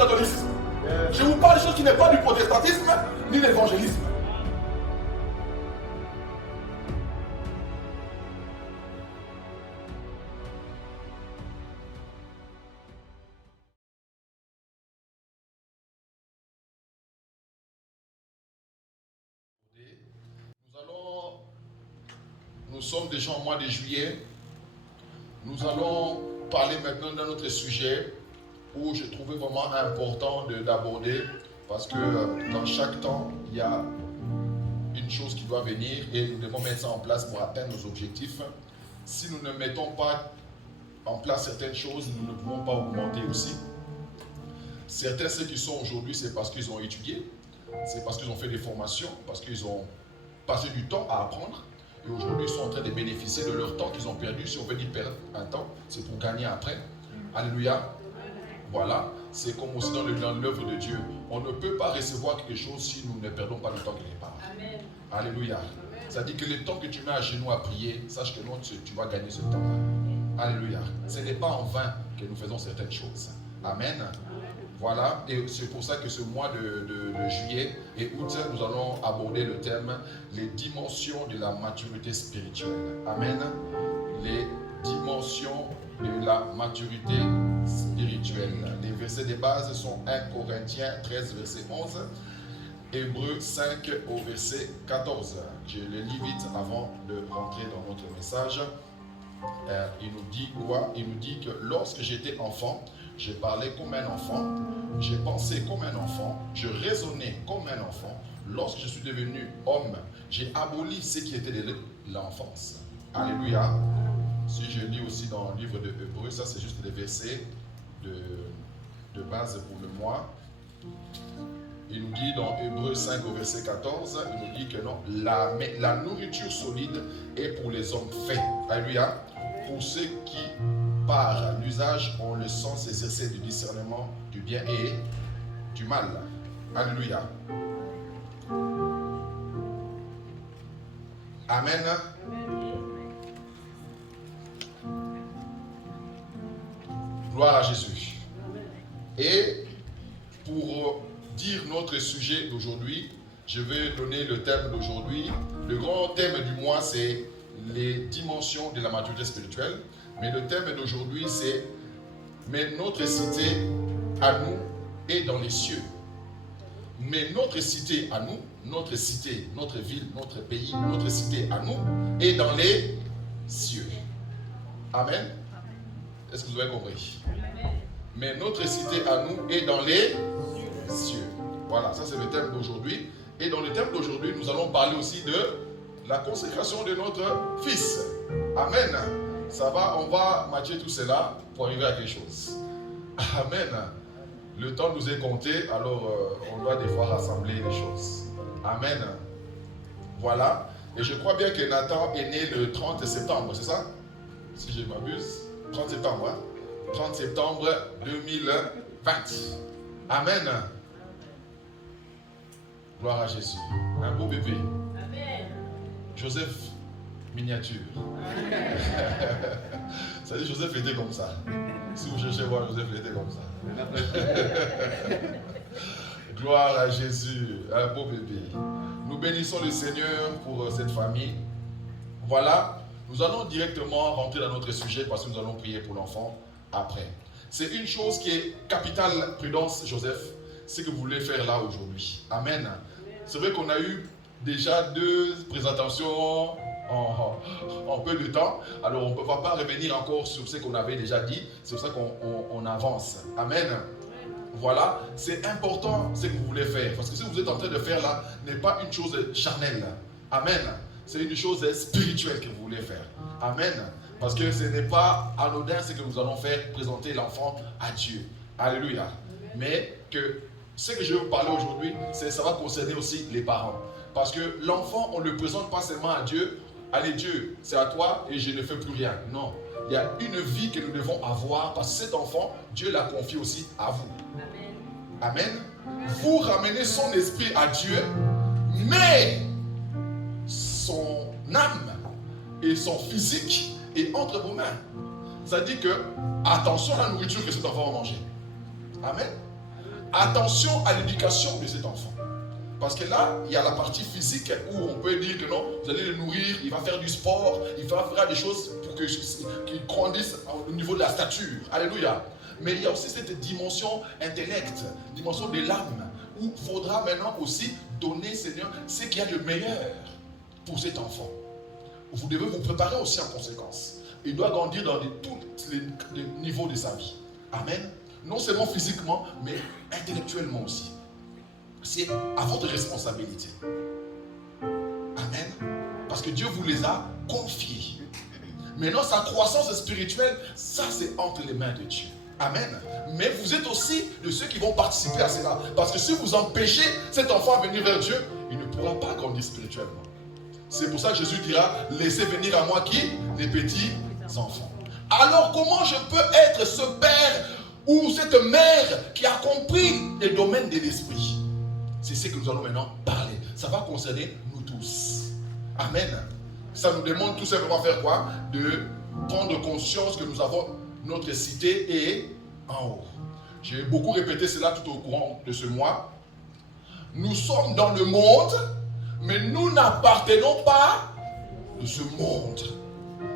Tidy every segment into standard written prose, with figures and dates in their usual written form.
catholicisme. Je vous parle de choses qui n'est pas du protestantisme, ni de l'évangélisme. Nous sommes déjà au mois de juillet. Nous allons parler maintenant d'un autre sujet où je trouvais vraiment important d'aborder, parce que dans chaque temps, il y a une chose qui doit venir et nous devons mettre ça en place pour atteindre nos objectifs. Si nous ne mettons pas en place certaines choses, nous ne pouvons pas augmenter aussi. Certains, ceux qui sont aujourd'hui, c'est parce qu'ils ont étudié, c'est parce qu'ils ont fait des formations, parce qu'ils ont passé du temps à apprendre. Et aujourd'hui, ils sont en train de bénéficier de leur temps qu'ils ont perdu. Si on veut dire perdre un temps, c'est pour gagner après. Alléluia. Voilà. C'est comme aussi dans l'œuvre de Dieu. On ne peut pas recevoir quelque chose si nous ne perdons pas le temps quelque part. Amen. Alléluia. C'est-à-dire que le temps que tu mets à genoux à prier, sache que non, tu vas gagner ce temps-là. Alléluia. Ce n'est pas en vain que nous faisons certaines choses. Amen. Voilà, et c'est pour ça que ce mois de juillet et août, nous allons aborder le thème « Les dimensions de la maturité spirituelle ». Amen. Les dimensions de la maturité spirituelle. Les versets de base sont 1 Corinthiens 13, verset 11, Hébreux 5 au verset 14. Je le lis vite avant de rentrer dans notre message. Il nous dit quoi? Il nous dit que lorsque j'étais enfant, je parlais comme un enfant, j'ai pensé comme un enfant, je raisonnais comme un enfant. Lorsque je suis devenu homme, j'ai aboli ce qui était de l'enfance. Alléluia. Si je lis aussi dans le livre de Hébreux, ça c'est juste des versets de base pour le mois. Il nous dit dans Hébreux 5 au verset 14, il nous dit que non, la nourriture solide est pour les hommes faits. Alléluia. Pour ceux qui, par l'usage, ont le sens exercé du discernement du bien et du mal. Alléluia. Amen. Gloire à Jésus. Et pour dire notre sujet d'aujourd'hui, je vais donner le thème d'aujourd'hui. Le grand thème du mois, c'est les dimensions de la maturité spirituelle. Mais le thème d'aujourd'hui, c'est « Mais notre cité à nous est dans les cieux ». Mais notre cité à nous, notre cité, notre ville, notre pays, notre cité à nous est dans les cieux. Amen. Est-ce que vous avez compris? Mais notre cité à nous est dans les cieux. Voilà, ça c'est le thème d'aujourd'hui. Et dans le thème d'aujourd'hui, nous allons parler aussi de la consécration de notre Fils. Amen. Ça va, on va matcher tout cela pour arriver à quelque chose. Amen. Le temps nous est compté, alors on doit des fois rassembler les choses. Amen. Voilà. Et je crois bien que Nathan est né le 30 septembre, c'est ça? Si je m'abuse. 30 septembre, hein? 30 septembre 2020. Amen. Gloire à Jésus. Un beau bébé. Amen. Joseph, miniature. Ça dit Joseph était comme ça. Si vous cherchez voir, Joseph était comme ça. Gloire à Jésus. Un beau bébé. Nous bénissons le Seigneur pour cette famille. Voilà. Nous allons directement rentrer dans notre sujet parce que nous allons prier pour l'enfant après. C'est une chose qui est capitale, prudence, Joseph, c'est que vous voulez faire là aujourd'hui. Amen. C'est vrai qu'on a eu déjà 2 présentations en peu de temps. Alors on ne peut pas revenir encore sur ce qu'on avait déjà dit. C'est pour ça qu'on avance. Amen. Voilà. C'est important ce que vous voulez faire. Parce que ce que vous êtes en train de faire là n'est pas une chose charnelle. Amen. C'est une chose spirituelle que vous voulez faire. Amen. Parce que ce n'est pas anodin ce que nous allons faire, présenter l'enfant à Dieu. Alléluia. Mais que ce que je veux vous parler aujourd'hui, ça va concerner aussi les parents. Parce que l'enfant, on ne le présente pas seulement à Dieu. Allez Dieu, c'est à toi et je ne fais plus rien. Non. Il y a une vie que nous devons avoir parce que cet enfant, Dieu l'a confié aussi à vous. Amen. Amen. Vous ramenez son esprit à Dieu, mais son âme et son physique est entre vos mains. Ça dit que attention à la nourriture que cet enfant va manger. Amen. attention à l'éducation de cet enfant. Parce que là, il y a la partie physique où on peut dire que non, vous allez le nourrir, il va faire du sport, il va faire des choses pour qu'il grandisse au niveau de la stature. Alléluia. Mais il y a aussi cette dimension intellect, dimension de l'âme, où il faudra maintenant aussi donner, Seigneur, ce qu'il y a de meilleur pour cet enfant. Vous devez vous préparer aussi en conséquence. Il doit grandir dans tous les niveaux de sa vie. Amen. Non seulement physiquement, mais intellectuellement aussi. C'est à votre responsabilité. Amen. Parce que Dieu vous les a confiés. Maintenant, sa croissance spirituelle, ça c'est entre les mains de Dieu. Amen. Mais vous êtes aussi de ceux qui vont participer à cela. Parce que si vous empêchez cet enfant à venir vers Dieu, il ne pourra pas grandir spirituellement. C'est pour ça que Jésus dira, laissez venir à moi qui? Les petits enfants. Alors comment je peux être ce père ou cette mère qui a compris les domaines de l'esprit? C'est ce que nous allons maintenant parler. Ça va concerner nous tous. Amen. Ça nous demande tout simplement faire quoi? De prendre conscience que nous avons notre cité et en haut. J'ai beaucoup répété cela tout au courant de ce mois. Nous sommes dans le monde, mais nous n'appartenons pas à ce monde.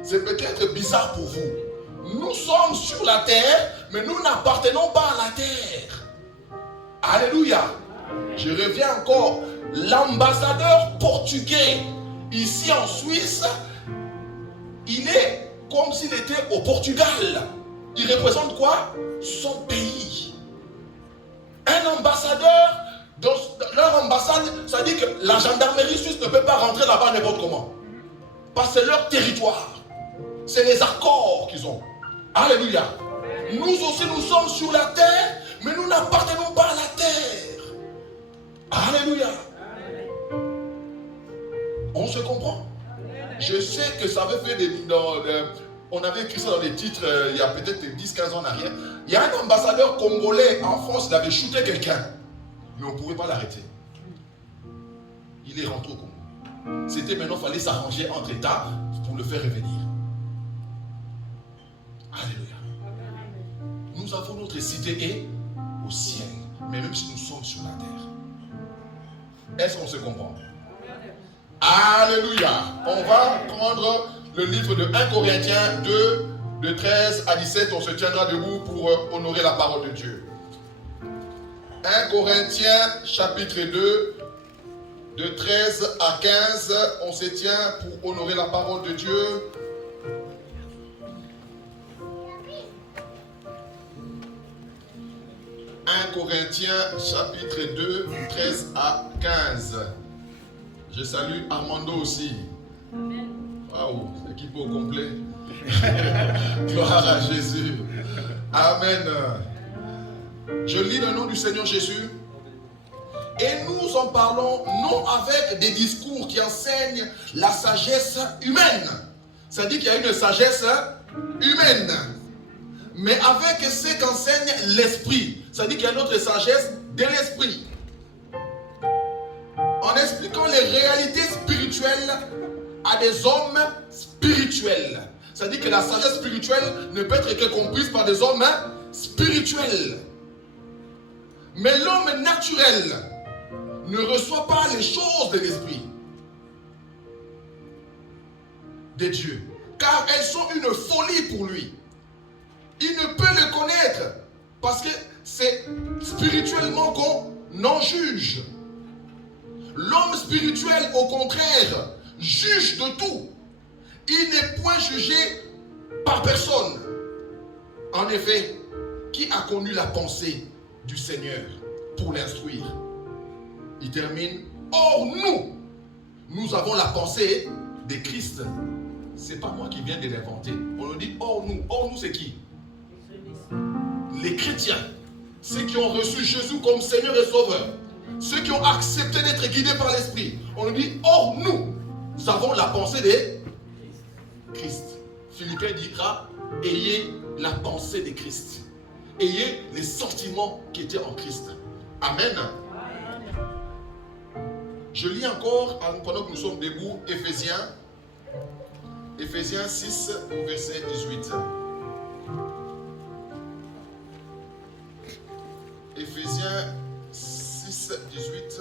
C'est peut-être bizarre pour vous. Nous sommes sur la terre, mais nous n'appartenons pas à la terre. Alléluia. Je reviens encore. L'ambassadeur portugais ici en Suisse, il est comme s'il était au Portugal. Il représente quoi? Son pays. Un ambassadeur, dans leur ambassade, ça dit que la gendarmerie suisse ne peut pas rentrer là-bas n'importe comment. Parce que c'est leur territoire. C'est les accords qu'ils ont. Alléluia. Nous aussi, nous sommes sur la terre, mais nous n'appartenons pas à la terre. Alléluia. On se comprend? Je sais que ça avait fait on avait écrit ça dans les titres il y a peut-être 10-15 ans en arrière. Il y a un ambassadeur congolais en France, il avait shooté quelqu'un. Mais on ne pouvait pas l'arrêter. Il est rentré au Congo. C'était maintenant, il fallait s'arranger entre États pour le faire revenir. Alléluia. Nous avons notre cité et au ciel. Mais même si nous sommes sur la terre. Est-ce qu'on se comprend? Alléluia. On va prendre le livre de 1 Corinthiens 2, de 13 à 17. On se tiendra debout pour honorer la parole de Dieu. 1 Corinthiens chapitre 2, de 13 à 15. On se tient pour honorer la parole de Dieu. « 1 Corinthiens chapitre 2, 13 à 15. Je salue Armando aussi. Waouh, l'équipe au complet. Gloire à Jésus. Amen. Je lis le nom du Seigneur Jésus. Et nous en parlons non avec des discours qui enseignent la sagesse humaine. Ça dit qu'il y a une sagesse humaine. Mais avec ce qu'enseigne l'esprit. Ça dit qu'il y a une autre sagesse de l'esprit. En expliquant les réalités spirituelles à des hommes spirituels. Ça dit que la sagesse spirituelle ne peut être que comprise par des hommes spirituels. Mais l'homme naturel ne reçoit pas les choses de l'esprit de Dieu. Car elles sont une folie pour lui. Il ne peut le connaître parce que c'est spirituellement qu'on en juge. L'homme spirituel, au contraire, juge de tout. Il n'est point jugé par personne. En effet, qui a connu la pensée du Seigneur pour l'instruire? Il termine. Or nous avons la pensée de Christ. C'est pas moi qui viens de l'inventer. On nous dit or nous. Or nous c'est qui? Les chrétiens. Ceux qui ont reçu Jésus comme Seigneur et Sauveur. Ceux qui ont accepté d'être guidés par l'Esprit. On nous dit or nous avons la pensée de Christ. Philippiens dira ayez la pensée de Christ. Ayez les sentiments qui étaient en Christ. Amen. Je lis encore, pendant que nous sommes debout, Éphésiens 6, au verset 18. Éphésiens Éphésiens 6, 18.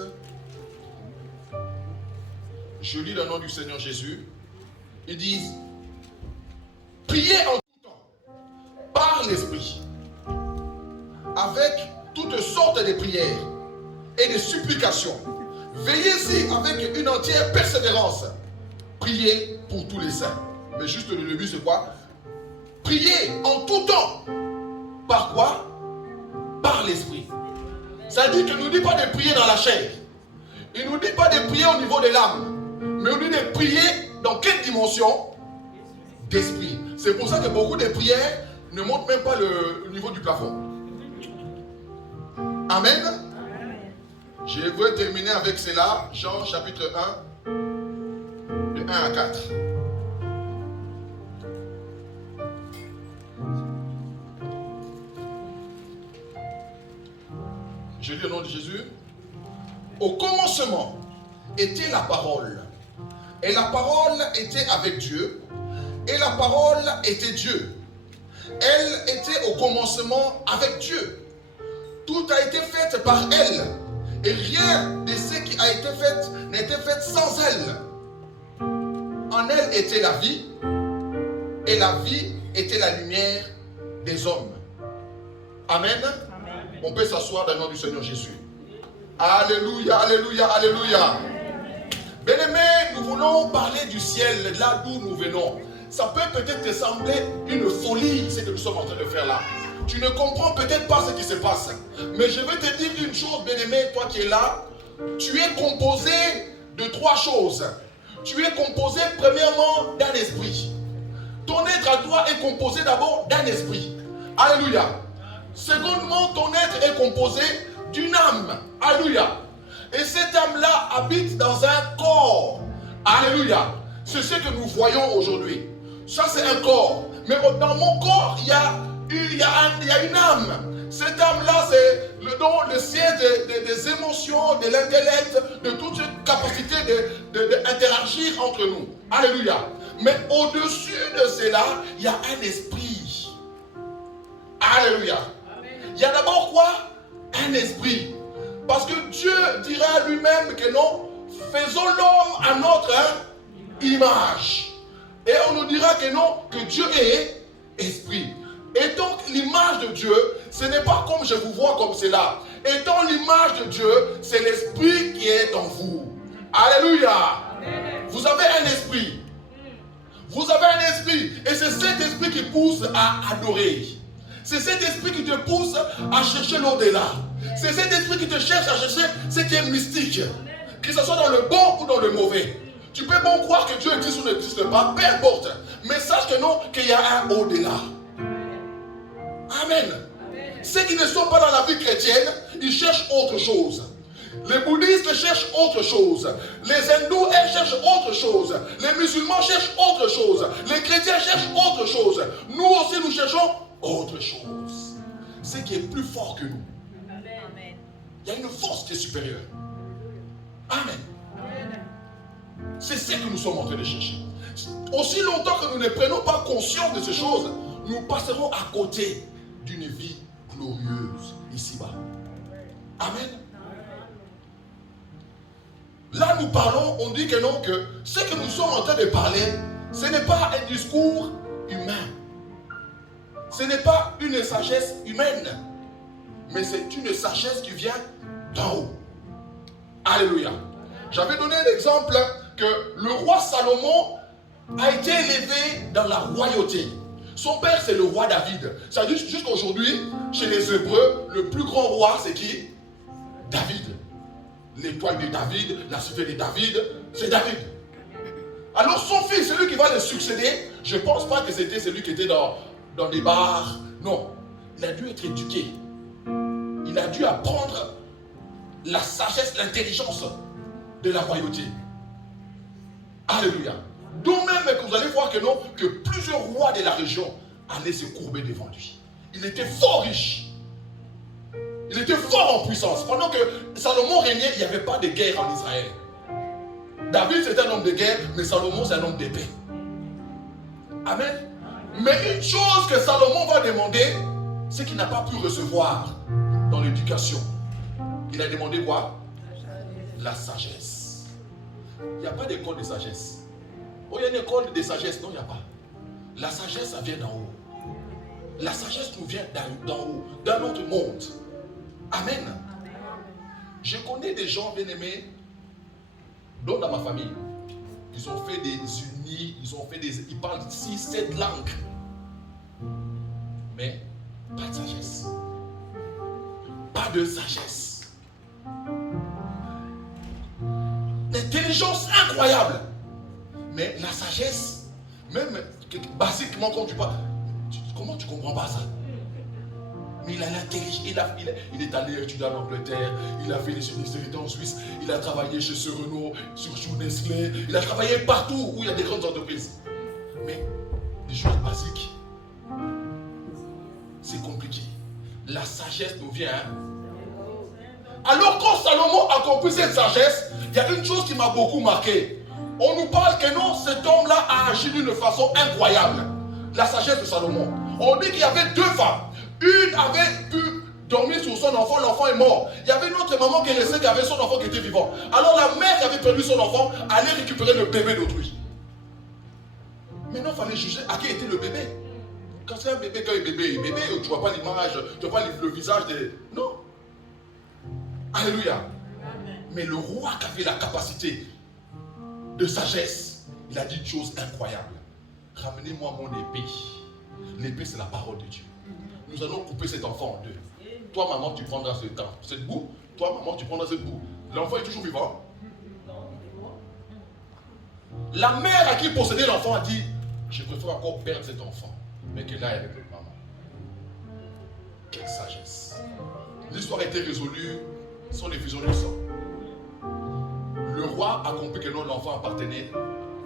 Je lis le nom du Seigneur Jésus. Ils disent, priez en tout temps, par l'Esprit, avec toutes sortes de prières et de supplications. Veillez-y avec une entière persévérance. Priez pour tous les saints. Mais juste le début, c'est quoi? Priez en tout temps. Par quoi? Par l'Esprit. Ça dit qu'il ne nous dit pas de prier dans la chair. Il ne nous dit pas de prier au niveau de l'âme. Mais il nous dit de prier dans quelle dimension? D'esprit. C'est pour ça que beaucoup de prières ne montent même pas le niveau du plafond. Amen. Je veux terminer avec cela. Jean chapitre 1, de 1 à 4. Je lis le nom de Jésus. Au commencement était la parole. Et la parole était avec Dieu. Et la parole était Dieu. Elle était au commencement avec Dieu. Tout a été fait par elle. Et rien de ce qui a été fait n'était fait sans elle. En elle était la vie. Et la vie était la lumière des hommes. Amen. Amen. On peut s'asseoir dans le nom du Seigneur Jésus. Alléluia, alléluia, alléluia. Bien-aimés, nous voulons parler du ciel, là d'où nous venons. Ça peut peut-être te sembler une folie, ce que nous sommes en train de faire là. Tu ne comprends peut-être pas ce qui se passe. Mais je vais te dire une chose, bien-aimé, toi qui es là. Tu es composé de 3 choses. Tu es composé premièrement d'un esprit. Ton être à toi est composé d'abord d'un esprit. Alléluia. Secondement, ton être est composé d'une âme. Alléluia. Et cette âme-là habite dans un corps. Alléluia. C'est ce que nous voyons aujourd'hui. Ça, c'est un corps. Mais dans mon corps, il y a une âme. Cette âme-là, c'est le siège des émotions, de l'intellect, de toute cette capacité d'interagir entre nous. Alléluia. Mais au-dessus de cela, il y a un esprit. Alléluia. Il y a d'abord quoi? Un esprit. Parce que Dieu dira lui-même que non, faisons l'homme à notre image. Et on nous dira que non, que Dieu est esprit. Et donc l'image de Dieu, ce n'est pas comme je vous vois comme cela. Et donc l'image de Dieu, c'est l'esprit qui est en vous. Alléluia. Amen. Vous avez un esprit. Vous avez un esprit. Et c'est cet esprit qui pousse à adorer. C'est cet esprit qui te pousse à chercher l'au-delà. C'est cet esprit qui te cherche à chercher ce qui est mystique. Que ce soit dans le bon ou dans le mauvais. Tu peux bon croire que Dieu existe ou n'existe pas, peu importe. Mais sache que non, qu'il y a un au-delà. Amen. Ceux qui ne sont pas dans la vie chrétienne, ils cherchent autre chose. Les bouddhistes cherchent autre chose. Les hindous, elles cherchent autre chose. Les musulmans cherchent autre chose. Les chrétiens cherchent autre chose. Nous aussi, nous cherchons autre chose. Ce qui est plus fort que nous. Amen. Il y a une force qui est supérieure. Amen. C'est ce que nous sommes en train de chercher. Aussi longtemps que nous ne prenons pas conscience de ces choses, nous passerons à côté d'une vie glorieuse ici-bas. Amen. Là, nous parlons, on dit que non, que ce que nous sommes en train de parler, ce n'est pas un discours humain. Ce n'est pas une sagesse humaine, mais c'est une sagesse qui vient d'en haut. Alléluia. J'avais donné un exemple que le roi Salomon a été élevé dans la royauté. Son père, c'est le roi David. Ça dit jusqu'aujourd'hui, chez les Hébreux, le plus grand roi, c'est qui? David. L'étoile de David, la cité de David, c'est David. Alors son fils, celui qui va le succéder, je ne pense pas que c'était celui qui était dans des bars. Non, il a dû être éduqué. Il a dû apprendre la sagesse, l'intelligence de la royauté. Alléluia. Donc même que vous allez voir que non, que plusieurs rois de la région allaient se courber devant lui. Il était fort riche. Il était fort en puissance. Pendant que Salomon régnait, il n'y avait pas de guerre en Israël. David c'est un homme de guerre, mais Salomon c'est un homme de paix. Amen. Mais une chose que Salomon va demander, c'est qu'il n'a pas pu recevoir dans l'éducation, Il a demandé quoi? La sagesse. Il n'y a pas d'école de sagesse. Oh, il y a une école de sagesse. Non, il n'y a pas. La sagesse, ça vient d'en haut. La sagesse nous vient d'en haut, dans notre monde. Amen. Je connais des gens bien aimés, dont dans ma famille, ils ont fait des unis, ils parlent 6, 7 langues. Mais pas de sagesse. Pas de sagesse. L'intelligence incroyable. Mais la sagesse, même basiquement quand tu parles, comment tu comprends pas ça? Mais il a l'intelligence, il est allé étudier en Angleterre, il a fait des universités en Suisse, il a travaillé chez Renault, sur Nestlé, il a travaillé partout où il y a des grandes entreprises. Mais les choses basiques, c'est compliqué. La sagesse nous vient. Alors quand Salomon a compris cette sagesse, il y a une chose qui m'a beaucoup marqué. On nous parle que non, cet homme-là a agi d'une façon incroyable. La sagesse de Salomon. On dit qu'il y avait 2 femmes. Une avait pu dormir sur son enfant, l'enfant est mort. Il y avait une autre maman qui est restée, qui avait son enfant qui était vivant. Alors la mère qui avait perdu son enfant allait récupérer le bébé d'autrui. Maintenant, il fallait juger à qui était le bébé. Quand c'est un bébé, tu ne vois pas l'image, tu ne vois pas le visage de... Non. Alléluia. Mais le roi qui avait la capacité de sagesse, il a dit une chose incroyable. Ramenez-moi mon épée. L'épée, c'est la parole de Dieu. Nous allons couper cet enfant en 2. Toi, maman, tu prendras cette boue. Toi, maman, tu prendras cette boue. L'enfant est toujours vivant. La mère à qui possédait l'enfant a dit, je préfère encore perdre cet enfant, mais qu'elle aille avec notre maman. Quelle sagesse. L'histoire a été résolue sans effusion de sang. Le roi a compris que non, l'enfant appartenait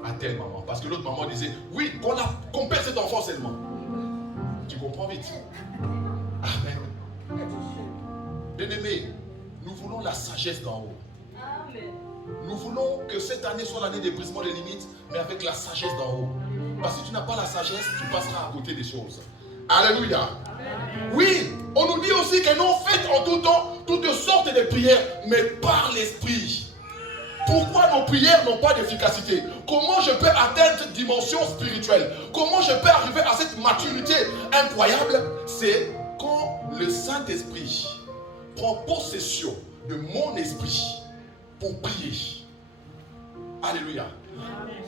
à telle maman. Parce que l'autre maman disait, oui, qu'on perd cet enfant seulement. Tu comprends vite. Amen. Bien-aimés, nous voulons la sagesse d'en haut. Amen. Nous voulons que cette année soit l'année des brisements des limites, mais avec la sagesse d'en haut. Parce que si tu n'as pas la sagesse, tu passeras à côté des choses. Alléluia. Amen. Oui, on nous dit aussi que nous faites en tout temps toutes sortes de prières, mais par l'esprit. Pourquoi nos prières n'ont pas d'efficacité? Comment je peux atteindre cette dimension spirituelle? Comment je peux arriver à cette maturité incroyable? C'est quand le Saint-Esprit prend possession de mon esprit pour prier. Alléluia.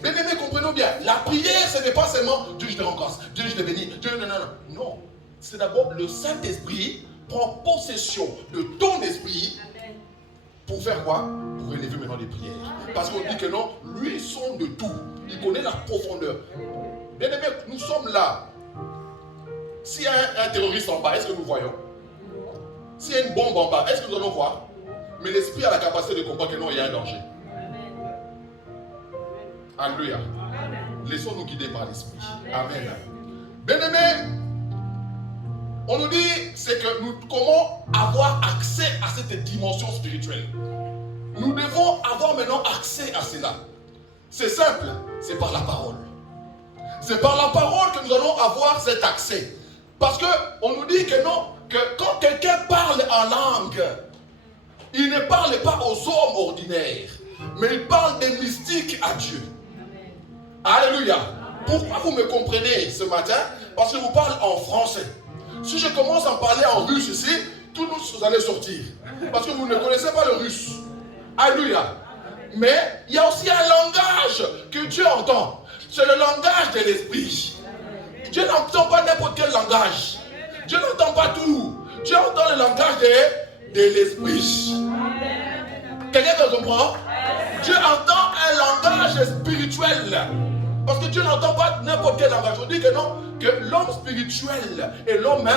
Bien-aimés, comprenons bien. La prière, ce n'est pas seulement Dieu, je te rends grâce, Dieu, je te bénis, Dieu, non. Non. C'est d'abord le Saint-Esprit prend possession de ton esprit. Pour faire quoi? Pour élever maintenant les prières. Parce qu'on dit que non, lui sonde de tout. Il connaît la profondeur. Bien aimé, nous sommes là. S'il y a un terroriste en bas, est-ce que nous voyons? S'il y a une bombe en bas, est-ce que nous allons voir? Mais l'esprit a la capacité de comprendre que non, il y a un danger. Alléluia. Laissons-nous guider par l'esprit. Amen. Bien aimé, on nous dit, c'est que nous, comment avoir accès à cette dimension spirituelle? Nous devons avoir maintenant accès à cela. C'est simple, c'est par la parole. C'est par la parole que nous allons avoir cet accès. Parce qu'on nous dit que non, que quand quelqu'un parle en langue, il ne parle pas aux hommes ordinaires, mais il parle des mystiques à Dieu. Alléluia. Pourquoi vous me comprenez ce matin? Parce que je vous parle en français. Si je commence à parler en russe ici, tous vous allez sortir. Parce que vous ne connaissez pas le russe. Alléluia. Mais il y a aussi un langage que Dieu entend. C'est le langage de l'esprit. Dieu n'entend pas n'importe quel langage. Dieu n'entend pas tout. Dieu entend le langage de l'esprit. Quelqu'un me comprend? Dieu entend un langage spirituel. Parce que Dieu n'entend pas n'importe quel langage. On dit que non, que l'homme spirituel et l'homme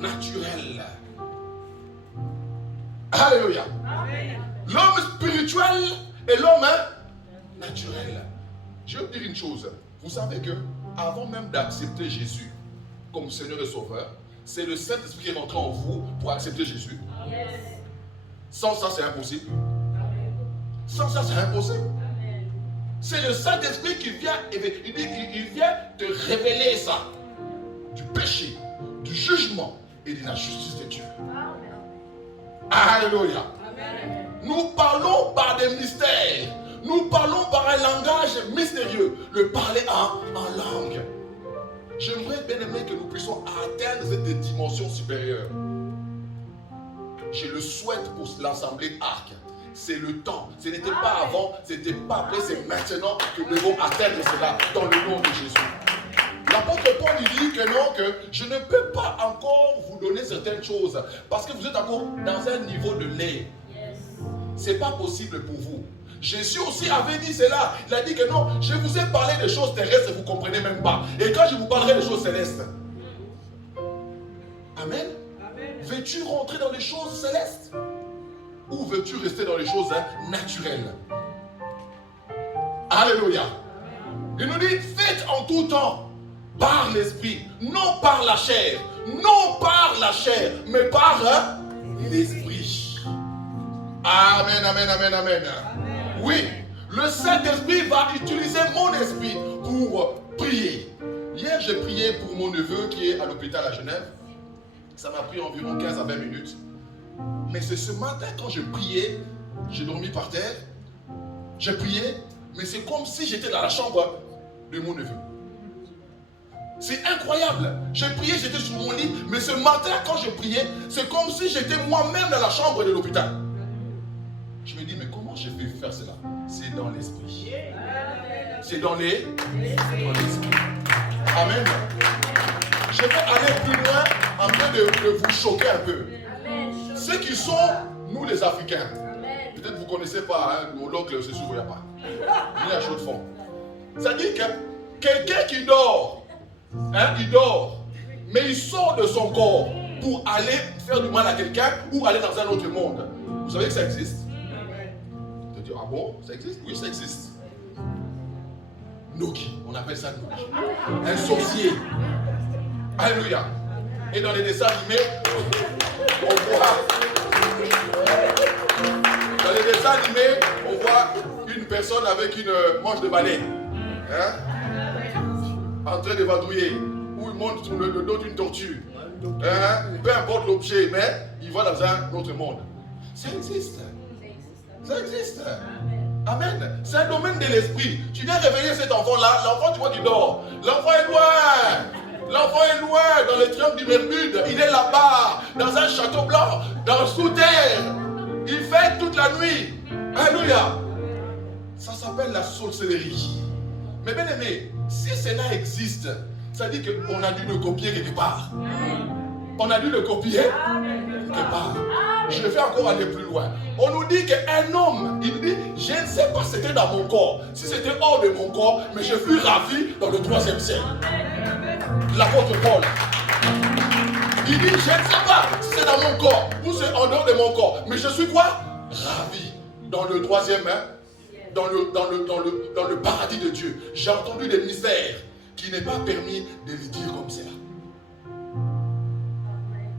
naturel. Alléluia. L'homme spirituel et l'homme naturel. Je vais vous dire une chose. Vous savez que avant même d'accepter Jésus comme Seigneur et Sauveur, c'est le Saint-Esprit qui est rentré en vous pour accepter Jésus. Sans ça, c'est impossible. Sans ça, c'est impossible. C'est le Saint-Esprit qui vient, il vient te révéler ça. Du péché, du jugement et de la justice de Dieu. Alléluia. Nous parlons par des mystères. Nous parlons par un langage mystérieux. Le parler en langue. J'aimerais bien aimer que nous puissions atteindre cette dimension supérieure. Je le souhaite pour l'assemblée Arc. C'est le temps. Ce n'était pas avant, ce n'était pas après, c'est maintenant que nous devons atteindre cela dans le nom de Jésus. L'apôtre Paul dit que non, que je ne peux pas encore vous donner certaines choses parce que vous êtes encore dans un niveau de lait. Ce n'est pas possible pour vous. Jésus aussi avait dit cela. Il a dit que non, je vous ai parlé des choses terrestres et vous ne comprenez même pas. Et quand je vous parlerai des choses célestes. Amen. Veux-tu rentrer dans les choses célestes? Ou veux-tu rester dans les choses naturelles? Alléluia. Il nous dit, faites en tout temps par l'esprit, non par la chair. Non par la chair, mais par l'esprit. Amen, amen, amen, amen. Oui, le Saint-Esprit va utiliser mon esprit pour prier. Hier, j'ai prié pour mon neveu qui est à l'hôpital à Genève. Ça m'a pris environ 15 à 20 minutes. Mais c'est ce matin, quand je priais, j'ai dormi par terre, j'ai prié, mais c'est comme si j'étais dans la chambre de mon neveu. C'est incroyable. J'ai prié, j'étais sur mon lit, mais ce matin, quand je priais, c'est comme si j'étais moi-même dans la chambre de l'hôpital. Je me dis, mais comment j'ai pu faire cela? C'est dans l'esprit. C'est dans l'esprit. Amen. Je vais aller plus loin, en train de vous choquer un peu. Ceux qui sont, nous les Africains, peut-être vous ne connaissez pas, hein, l'oncle, c'est sûr, il n'y a pas. Ni à chaud de fond. Ça dit que quelqu'un qui dort, hein, il dort, mais il sort de son corps pour aller faire du mal à quelqu'un ou aller dans un autre monde. Vous savez que ça existe? Tu te dis, ah bon, ça existe? Oui, ça existe. Noki, on appelle ça Noki. Un sorcier. Alléluia. Et dans les dessins animés, on voit, dans les dessins animés, on voit une personne avec une manche de balai, hein, en train de vadrouiller, ou il monte sur le dos d'une tortue, hein, peu importe l'objet, mais il va dans un autre monde. Ça existe. Ça existe. Amen. C'est un domaine de l'esprit. Tu viens réveiller cet enfant-là, l'enfant, tu vois qu'il dort. L'enfant est loin. L'enfant est loin, dans le triangle du Bermude. Il est là-bas, dans un château blanc, dans sous terre. Il fait toute la nuit. Alléluia. Ça s'appelle la sorcellerie. Mais bien aimé, si cela existe, ça dit qu'on a dû le copier quelque part. On a dû le copier quelque part. Je vais encore aller plus loin. On nous dit qu'un homme, il dit, je ne sais pas si c'était dans mon corps, si c'était hors de mon corps, mais je fus ravi dans le 3e siècle. L'apôtre Paul. Il dit, je ne sais pas si c'est dans mon corps ou c'est en dehors de mon corps, mais je suis quoi? Ravi dans le 3e, hein? Dans le paradis de Dieu. J'ai entendu des mystères qui n'est pas permis de les dire comme ça.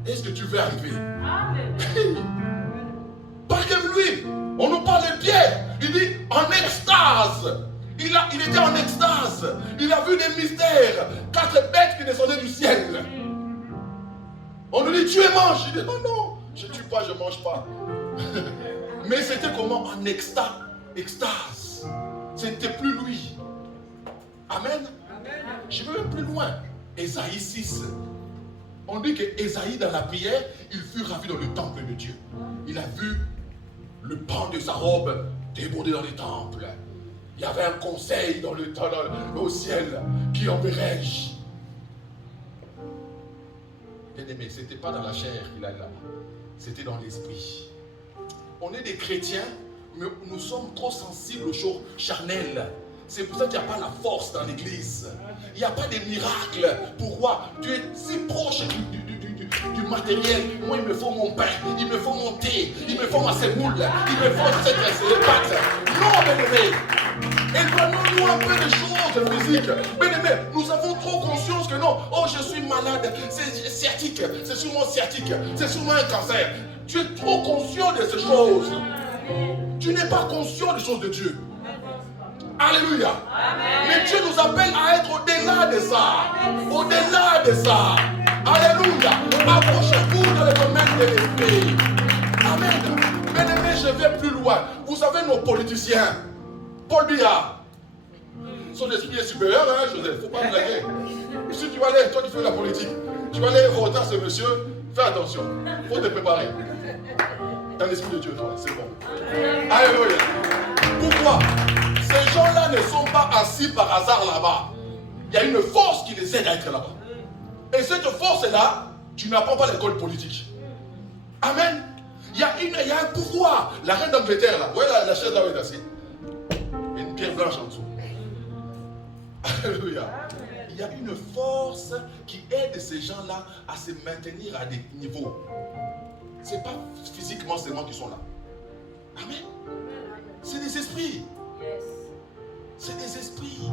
Est-ce que tu veux arriver? Parce que lui, on nous parle de Pierre. Il dit en extase. Il était en extase. Il a vu des mystères. 4 bêtes qui descendaient du ciel. On nous dit tu es mange. Il dit non, non, je ne tue pas, je ne mange pas. Mais c'était comment? En extase. C'était plus lui. Amen. Je vais même plus loin. Ésaïe 6. On dit qu'Ésaïe, dans la prière, il fut ravi dans le temple de Dieu. Il a vu le pan de sa robe déborder dans les temples. Il y avait un conseil au ciel. Qui enverrai-je? Bien aimé, ce n'était pas dans la chair qu'il allait là-bas. C'était dans l'esprit. On est des chrétiens, mais nous sommes trop sensibles aux choses charnelles. C'est pour ça qu'il n'y a pas la force dans l'église. Il n'y a pas de miracles. Pourquoi? Tu es si proche du matériel. Moi, il me faut mon pain, il me faut mon thé, il me faut ma semoule, il me faut les pâtes. Non, bien-aimé. Éloignons-nous un peu des choses physiques. Bien-aimé, nous avons trop conscience que non. Oh, je suis malade, c'est sciatique, c'est sûrement sciatique, c'est sûrement un cancer. Tu es trop conscient de ces choses. Tu n'es pas conscient des choses de Dieu. Alléluia. Amen. Mais Dieu nous appelle à être au-delà de ça. Au-delà de ça. Alléluia. Approchez-vous dans le domaine de l'esprit. Amen. Bien-aimé, je vais plus loin. Vous savez, nos politiciens, Paul Biya, son esprit est supérieur, hein, Joseph, il ne faut pas blaguer. Si tu vas aller, toi qui fais la politique, tu vas aller voter à ce monsieur, fais attention, il faut te préparer. Dans l'esprit de Dieu, toi, c'est bon. Alléluia. Pourquoi? Ces gens-là ne sont pas assis par hasard là-bas. Il y a une force qui les aide à être là-bas. Et cette force-là, tu n'apprends pas l'école politique. Amen. Il y a un pouvoir. La reine d'Angleterre, là, vous voyez la chaise là où elle est assise? Il y a une pierre blanche en dessous. Alléluia. Il y a une force qui aide ces gens-là à se maintenir à des niveaux. Ce n'est pas physiquement seulement qu'ils sont là. Amen. C'est des esprits. C'est des esprits.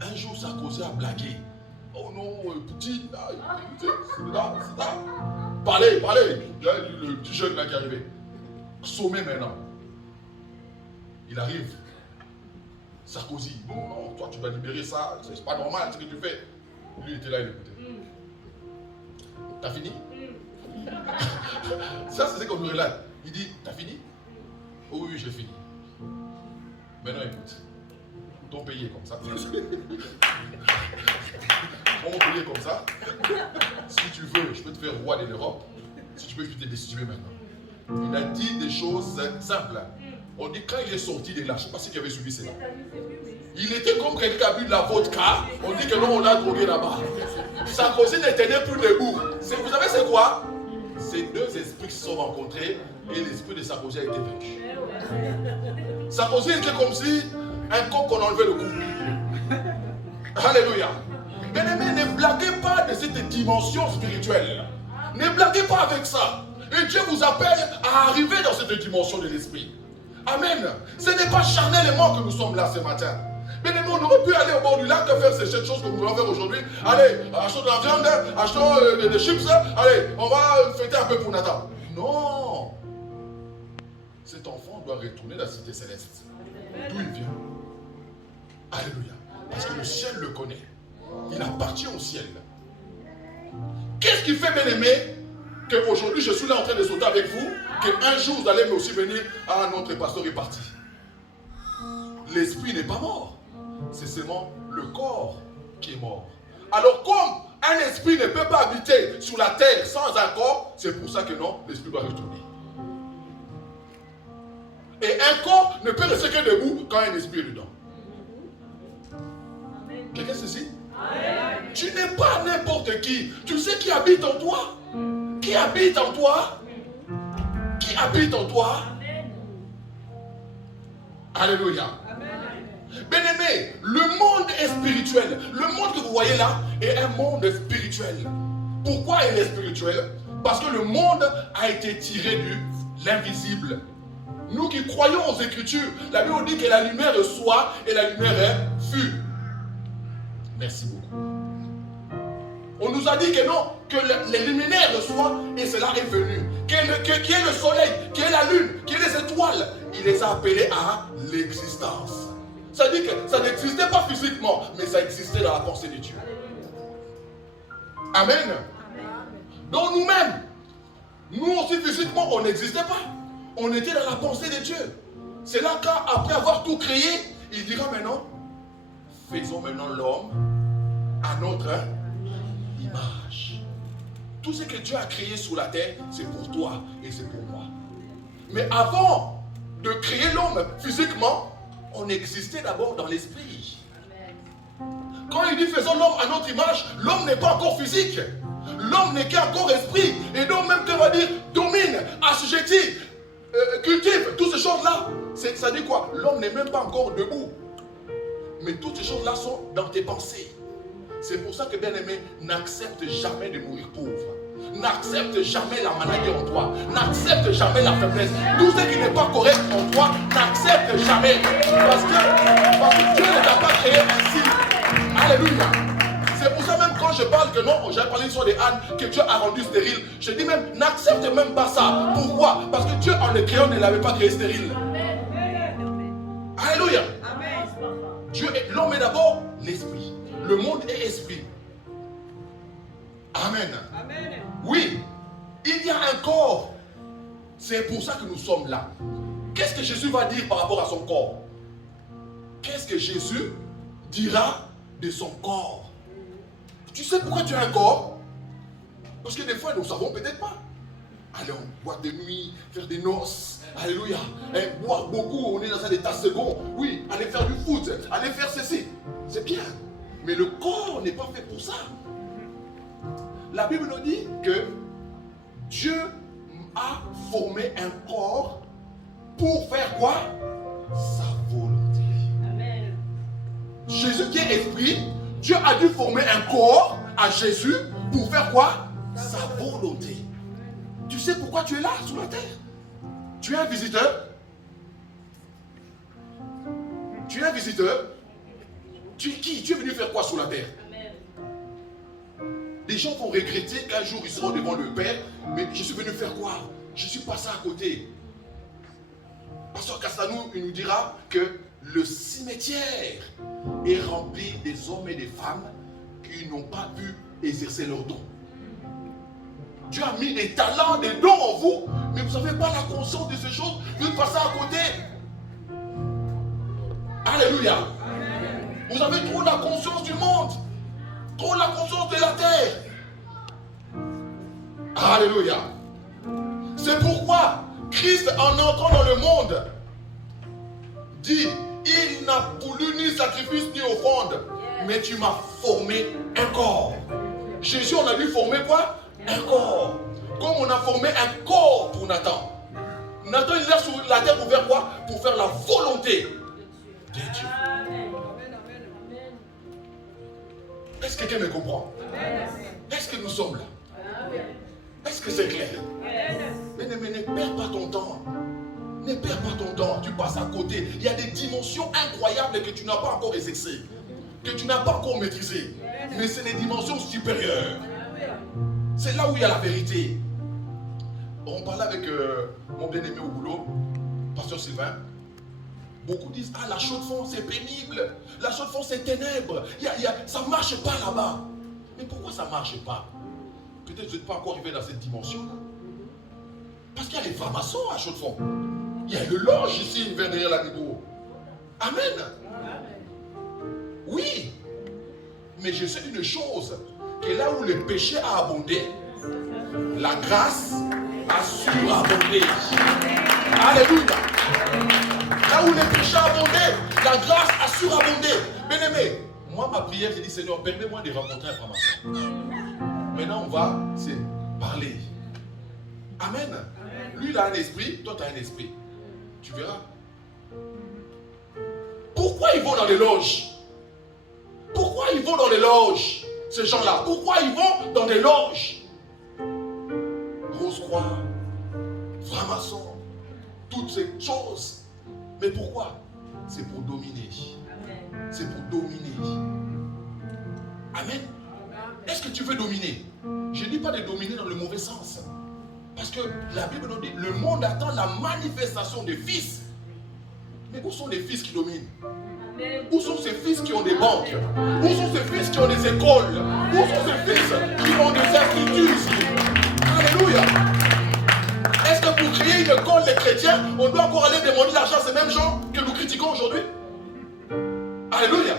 Un jour, Sarkozy a blagué. Oh non, petit, c'est là. Parlez. Il y a le petit jeune là qui est arrivé. Sommet maintenant. Il arrive. Sarkozy, non, toi tu vas libérer ça, c'est pas normal ce que tu fais. Lui il était là, il écoutait. T'as fini? Ça c'est ce qu'on nous relate. Il dit, t'as fini? Oh oui, j'ai fini. Maintenant écoute, ton pays est comme ça. Mon pays est comme ça. Si tu veux, je peux te faire roi de l'Europe. Si tu veux, je peux te destituer maintenant. Il a dit des choses simples. On dit quand il est sorti de là, je ne sais pas si tu avais suivi cela. Il était comme quelqu'un qui a bu de la vodka. On dit que non, on l'a drogué là-bas. Sarkozy ne tenait plus debout. Vous savez c'est quoi? Ces deux esprits qui se sont rencontrés et l'esprit de Sarkozy a été vaincu. Sarkozy était comme si un coq qu'on enlevait le cou. Alléluia. Bien-aimés, ne blaguez pas de cette dimension spirituelle. Ne blaguez pas avec ça. Et Dieu vous appelle à arriver dans cette dimension de l'esprit. Amen. Ce n'est pas charnellement que nous sommes là ce matin. Bien aimé, on aurait pu aller au bord du lac faire ces choses que nous voulons faire aujourd'hui. Allez, achetons de la viande, achetons des chips. Allez, on va fêter un peu pour Nathan. Non. Cet enfant doit retourner dans la cité céleste. D'où il vient. Alléluia. Parce que le ciel le connaît. Il appartient au ciel. Qu'est-ce qui fait, bien aimé, qu'aujourd'hui je suis là en train de sauter avec vous, qu'un jour vous allez me aussi venir, ah notre pasteur est parti. L'esprit n'est pas mort. C'est seulement le corps qui est mort. Alors comme un esprit ne peut pas habiter sur la terre sans un corps, c'est pour ça que non, l'esprit doit retourner. Et un corps ne peut rester que debout quand un esprit est dedans. Quelqu'un saisit? Tu n'es pas n'importe qui. Tu sais qui habite en toi? Qui habite en toi? Qui habite en toi? Alléluia. Bien-aimé, le monde est spirituel. Le monde que vous voyez là est un monde spirituel. Pourquoi il est spirituel? Parce que le monde a été tiré de l'invisible. Nous qui croyons aux Écritures, la Bible dit que la lumière soit et la lumière fut. Merci beaucoup. On nous a dit que non, que les luminaires soient et cela est venu. Qui est le soleil, qui est la lune, qui est les étoiles. Il les a appelés à l'existence. Ça dit que ça n'existait pas physiquement, mais ça existait dans la pensée de Dieu. Amen. Donc nous-mêmes, nous aussi physiquement, on n'existait pas. On était dans la pensée de Dieu. C'est là qu'après avoir tout créé, il dira maintenant, faisons maintenant l'homme à notre image. Tout ce que Dieu a créé sur la terre, c'est pour toi et c'est pour moi. Mais avant de créer l'homme physiquement, on existait d'abord dans l'esprit. Quand il dit faisons l'homme à notre image, l'homme n'est pas encore physique. L'homme n'est qu'encore esprit. Et donc même que va dire domine, assujettit, cultive, toutes ces choses-là. Ça dit quoi? L'homme n'est même pas encore debout. Mais toutes ces choses-là sont dans tes pensées. C'est pour ça que, bien aimé, n'accepte jamais de mourir pauvre. N'accepte jamais la maladie en toi. N'accepte jamais la faiblesse. Tout ce qui n'est pas correct en toi, n'accepte jamais. Parce que Dieu ne t'a pas créé ainsi. Alléluia. C'est pour ça même quand je parle que non, j'ai parlé sur des ânes que Dieu a rendu stérile. Je dis même, n'accepte même pas ça. Pourquoi? Parce que Dieu en le créant ne l'avait pas créé stérile. Alléluia. L'homme est d'abord l'esprit. Le monde est esprit. Amen. Amen. Oui, il y a un corps C'est pour ça que nous sommes là. Qu'est-ce que Jésus va dire par rapport à son corps? Qu'est-ce que Jésus dira de son corps? Tu sais pourquoi tu as un corps? Parce que des fois, nous ne savons peut-être pas. Aller en boîte de nuit, faire des noces. Alléluia. Et boire beaucoup, on est dans un état second. Oui, aller faire du foot, aller faire ceci. C'est bien. Mais le corps n'est pas fait pour ça. La Bible nous dit que Dieu a formé un corps pour faire quoi? Sa volonté. Amen. Jésus qui est esprit, Dieu a dû former un corps à Jésus pour faire quoi? Sa volonté. Tu sais pourquoi tu es là sur la terre? Tu es un visiteur? Tu es un visiteur? Tu es qui? Tu es venu faire quoi sur la terre? Amen. Les gens vont regretter qu'un jour ils seront devant le Père, mais je suis venu faire quoi? Je suis passé à côté. Pasteur Castanou, il nous dira que le cimetière est rempli des hommes et des femmes qui n'ont pas pu exercer leurs dons. Dieu a mis des talents, des dons en vous, mais vous n'avez pas la conscience de ces choses, vous passez à côté. Alléluia. Amen. Vous avez trop la conscience du monde, trop la conscience de la terre. Alléluia. C'est pourquoi Christ, en entrant dans le monde, dit, il n'a voulu ni sacrifice ni offrande, mais tu m'as formé un corps. Jésus, on a dû former quoi? Un corps. Comme on a formé un corps pour Nathan. Nathan, il est là sur la terre pour faire quoi? Pour faire la volonté de Dieu. Est-ce que quelqu'un me comprend? Est-ce que nous sommes là? Est-ce que c'est clair? Mais ne perds pas ton temps. Ne perds pas ton temps. Tu passes à côté. Il y a des dimensions incroyables que tu n'as pas encore exercées, que tu n'as pas encore maîtrisées. Mais c'est des dimensions supérieures. C'est là où il y a la vérité. On parlait avec mon bien-aimé au boulot, Pasteur Sylvain. Beaucoup disent, ah, la Chaux-de-Fonds c'est pénible, la Chaux-de-Fonds c'est ténèbres, ça ne marche pas là-bas. Mais pourquoi ça ne marche pas? Peut-être que vous n'êtes pas encore arrivé dans cette dimension-là. Parce qu'il y a les francs-maçons à Chaux-de-Fonds. Il y a le loge ici, vers derrière la Bibo. Amen. Oui. Mais je sais une chose, que là où le péché a abondé, la grâce a surabondé. Alléluia. Là où le péché a abondé, la grâce a surabondé. Bien-aimé, moi ma prière, j'ai dit, Seigneur, permets-moi de rencontrer un franc-maçon. Maintenant on va se parler. Amen. Lui il a un esprit, toi tu as un esprit. Tu verras. Pourquoi ils vont dans les loges? Pourquoi ils vont dans les loges, ces gens-là? Pourquoi ils vont dans des loges? Rose-Croix, franc-maçon, toutes ces choses. Mais pourquoi? C'est pour dominer. C'est pour dominer. Amen. Est-ce que tu veux dominer? Je ne dis pas de dominer dans le mauvais sens. Parce que la Bible nous dit, le monde attend la manifestation des fils. Mais où sont les fils qui dominent? Où sont ces fils qui ont des banques? Où sont ces fils qui ont des écoles? Où sont ces fils qui ont des instituts ici? Alléluia. Est-ce que pour créer une école des chrétiens, on doit encore aller demander l'argent à ces mêmes gens que nous critiquons aujourd'hui? Alléluia.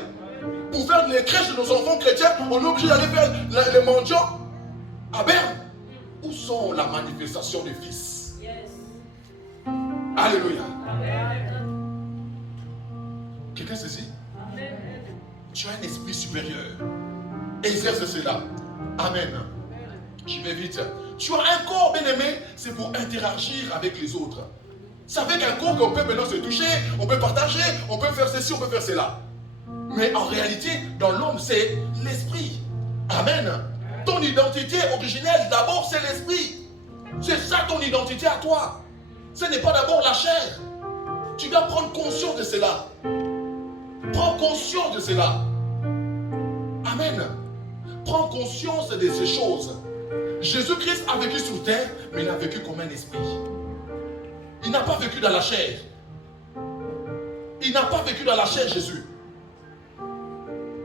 Pour faire les crèches de nos enfants chrétiens, on est obligé d'aller faire les mendiants à Berne. Où sont la manifestation des fils? Alléluia. Quelqu'un saisit? Tu as un esprit supérieur. Exerce cela. Amen. J'y vais vite. Tu as un corps, bien-aimé, c'est pour interagir avec les autres. C'est avec un corps qu'on peut maintenant se toucher, on peut partager, on peut faire ceci, on peut faire cela. Mais en réalité, dans l'homme, c'est l'esprit. Amen. Ton identité originelle, d'abord, c'est l'esprit. C'est ça ton identité à toi. Ce n'est pas d'abord la chair. Tu dois prendre conscience de cela. Prends conscience de cela. Amen. Prends conscience de ces choses. Jésus-Christ a vécu sur terre, mais il a vécu comme un esprit. Il n'a pas vécu dans la chair. Il n'a pas vécu dans la chair, Jésus.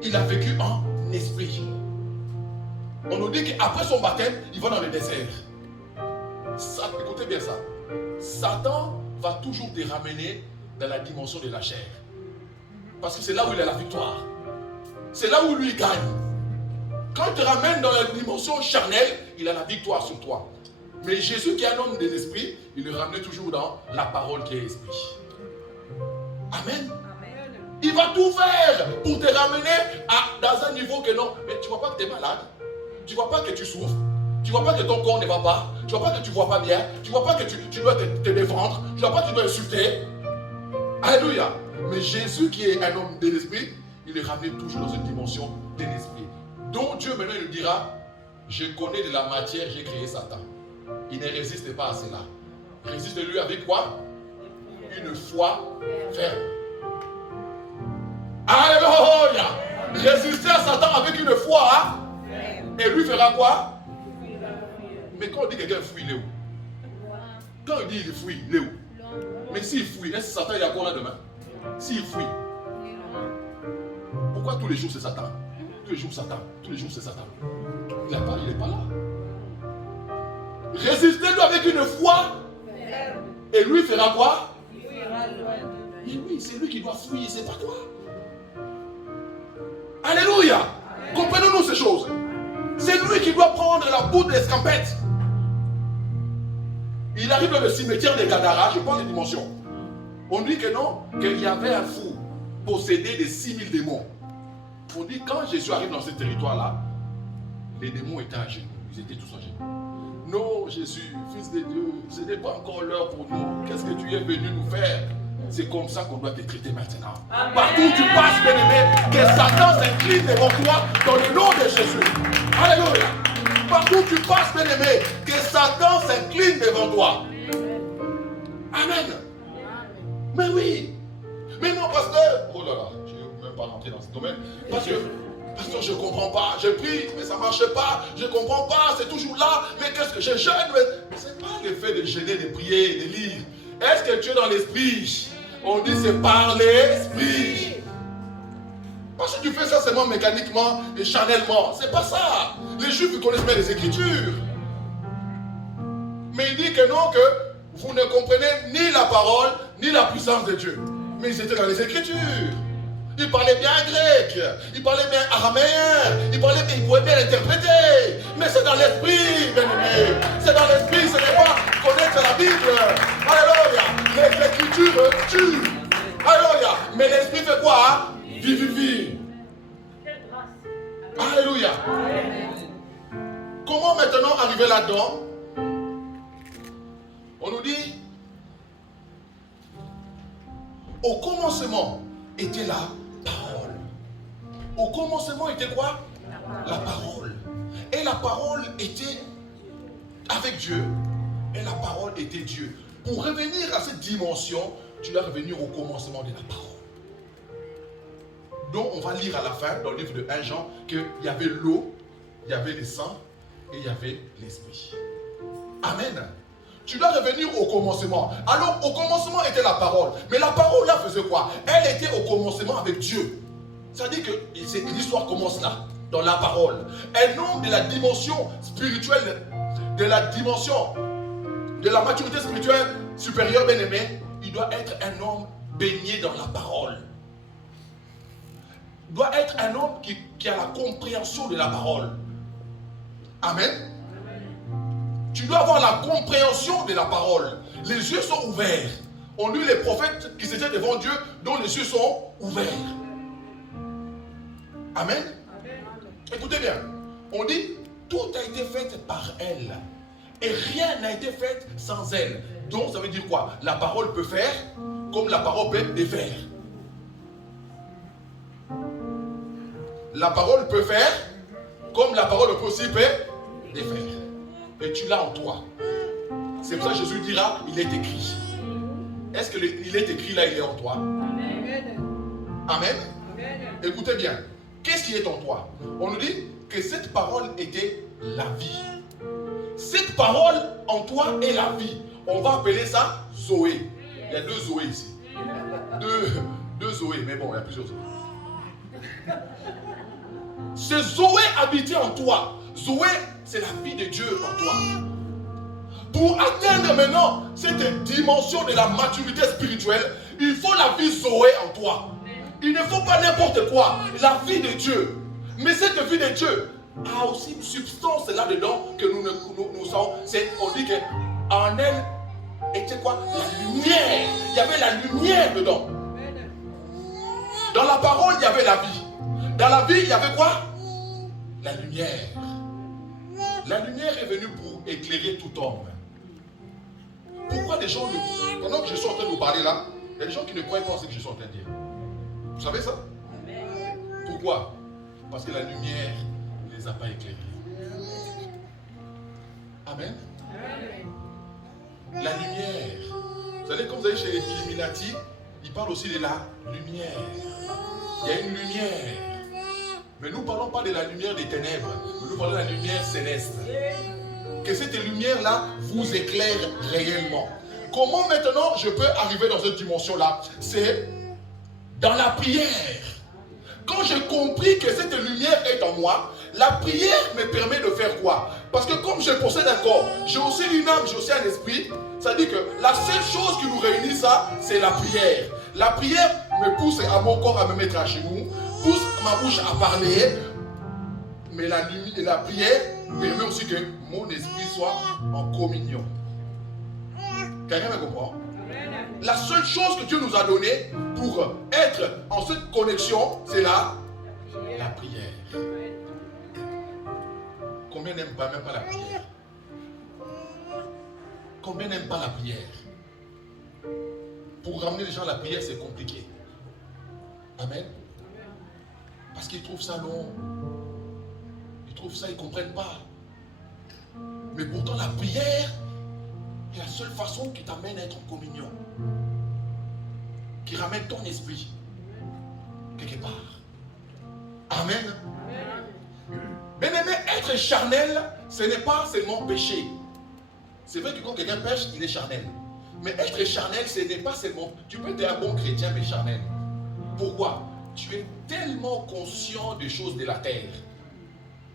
Il a vécu en esprit. On nous dit qu'après son baptême, il va dans le désert. Ça, écoutez bien ça. Satan va toujours te ramener dans la dimension de la chair. Parce que c'est là où il a la victoire. C'est là où lui gagne. Quand il te ramène dans la dimension charnelle, il a la victoire sur toi. Mais Jésus qui est un homme de l'esprit, il le ramenait toujours dans la parole qui est esprit. Amen. Il va tout faire pour te ramener dans un niveau que non. Mais tu ne vois pas que tu es malade. Tu ne vois pas que tu souffres. Tu ne vois pas que ton corps ne va pas. Tu ne vois pas que tu ne vois pas bien. Tu ne vois pas que tu dois te défendre. Tu ne vois pas que tu dois insulter. Alléluia. Mais Jésus qui est un homme de l'esprit, il est ramené toujours dans une dimension de l'esprit. Donc Dieu maintenant il dira, je connais de la matière, j'ai créé Satan. Il ne résiste pas à cela. Résiste-lui avec quoi? Une foi ferme. Alléluia. Résister à Satan avec une foi, hein? Et lui fera quoi? Mais quand on dit que quelqu'un fuit, il est où? Quand on dit qu'il fuit, il est où? Mais s'il fuit, est-ce que Satan est encore là demain? S'il fuit, pourquoi tous les jours c'est Satan? Tous les jours Satan, tous les jours c'est Satan. Il n'est pas là. Résistez-lui avec une foi. Et lui fera quoi? Mais oui, c'est lui qui doit fuir, c'est pas toi. Alléluia. Comprenons-nous ces choses. C'est lui qui doit prendre la poudre d'escampette. Il arrive dans le cimetière des Gadara, je parle des dimensions. On dit que non, qu'il y avait un fou possédé de 6000 démons. On dit quand Jésus arrive dans ce territoire-là, les démons étaient à genoux, ils étaient tous à genoux. Non, Jésus, fils de Dieu, ce n'est pas encore l'heure pour nous. Qu'est-ce que tu es venu nous faire? C'est comme ça qu'on doit te traiter maintenant. Amen. Partout où tu passes, bien-aimé, que Satan s'incline devant toi dans le nom de Jésus. Alléluia. Partout où tu passes, bien-aimé, que Satan s'incline devant toi. Amen. Mais oui. Mais non, pasteur. Oh là là, je ne vais même pas rentrer dans ce domaine. Parce que, pasteur, je ne comprends pas. Je prie, mais ça ne marche pas. Je ne comprends pas. C'est toujours là. Mais qu'est-ce que je jeûne? Mais ce n'est pas le fait de jeûner, de prier, de lire. Est-ce que tu es dans l'esprit? On dit c'est par l'esprit. Parce que tu fais ça seulement mécaniquement et charnellement. C'est pas ça. Les Juifs ils connaissent bien les Écritures. Mais il dit que non, que vous ne comprenez ni la parole, ni la puissance de Dieu. Mais ils étaient dans les Écritures. Ils parlaient bien grec, ils parlaient bien araméen, ils pouvaient bien l'interpréter. Mais c'est dans l'esprit, bien-aimé. C'est dans l'esprit, ce n'est pas connaître la Bible. Alléluia. L'écriture tue. Alléluia. Mais l'esprit fait quoi? Vivifie. Alléluia. Comment maintenant arriver là-dedans? On nous dit, au commencement était la parole. Au commencement était quoi? La parole. Et la parole était avec Dieu. Et la parole était Dieu. Pour revenir à cette dimension, tu dois revenir au commencement de la parole. Donc on va lire à la fin, dans le livre de 1 Jean, qu'il y avait l'eau, il y avait le sang et il y avait l'esprit. Amen. Tu dois revenir au commencement. Alors, au commencement était la parole. Mais la parole, là, faisait quoi? Elle était au commencement avec Dieu. Ça dit que l'histoire commence là, dans la parole. Un homme de la dimension spirituelle, de la dimension, de la maturité spirituelle supérieure, bien-aimé, il doit être un homme baigné dans la parole. Il doit être un homme qui a la compréhension de la parole. Amen. Tu dois avoir la compréhension de la parole. Les yeux sont ouverts. On lit les prophètes qui étaient devant Dieu, dont les yeux sont ouverts. Amen. Écoutez bien. On dit, tout a été fait par elle. Et rien n'a été fait sans elle. Donc ça veut dire quoi? La parole peut faire comme la parole peut défaire. La parole peut faire comme la parole peut aussi défaire. Et tu l'as en toi. C'est pour ça que Jésus dira, il est écrit. Est-ce que il est écrit là, il est en toi? Amen. Amen. Écoutez bien. Qu'est-ce qui est en toi? On nous dit que cette parole était la vie. Cette parole en toi est la vie. On va appeler ça Zoé. Il y a 2 Zoé ici. Deux Zoé, mais bon, il y a plusieurs Zoé. C'est Zoé habité en toi. Zoé, c'est la vie de Dieu en toi. Pour atteindre maintenant cette dimension de la maturité spirituelle, il faut la vie Zoé en toi. Il ne faut pas n'importe quoi, la vie de Dieu. Mais cette vie de Dieu a aussi une substance là-dedans que nous savons. On dit qu'en elle était quoi? La lumière. Il y avait la lumière dedans. Dans la parole, il y avait la vie. Dans la vie, il y avait quoi? La lumière. La lumière est venue pour éclairer tout homme. Pourquoi des gens, pendant que je suis en train de vous parler là, il y a des gens qui ne croient pas en ce que je suis en train de dire. Vous savez ça? Pourquoi? Parce que la lumière ne les a pas éclairés. Amen. La lumière. Vous savez, quand vous allez chez les Illuminati, ils parlent aussi de la lumière. Il y a une lumière. Mais nous ne parlons pas de la lumière des ténèbres. Nous parlons de la lumière céleste. Que cette lumière-là vous éclaire réellement. Comment maintenant je peux arriver dans cette dimension-là? C'est dans la prière. Quand j'ai compris que cette lumière est en moi, la prière me permet de faire quoi? Parce que comme je possède un corps, j'ai aussi une âme, j'ai aussi un esprit. Ça dit que la seule chose qui nous réunit ça, c'est la prière. La prière me pousse à mon corps à me mettre à genoux, pousse ma bouche à parler. Mais la prière permet aussi que mon esprit soit en communion. Quelqu'un me comprend? La seule chose que Dieu nous a donnée pour être en cette connexion, c'est la prière. Combien n'aiment pas même pas la prière? Combien n'aiment pas la prière? Pour ramener les gens à la prière, c'est compliqué. Amen. Parce qu'ils trouvent ça long. Ils trouvent ça, ils ne comprennent pas. Mais pourtant, la prière est la seule façon qui t'amène à être en communion. Qui ramène ton esprit quelque part. Amen. Bien-aimé, être charnel, ce n'est pas seulement pécher. C'est vrai que quand quelqu'un pêche, il est charnel. Mais être charnel, ce n'est pas seulement... Tu peux être un bon chrétien, mais charnel. Pourquoi? Tu es tellement conscient des choses de la terre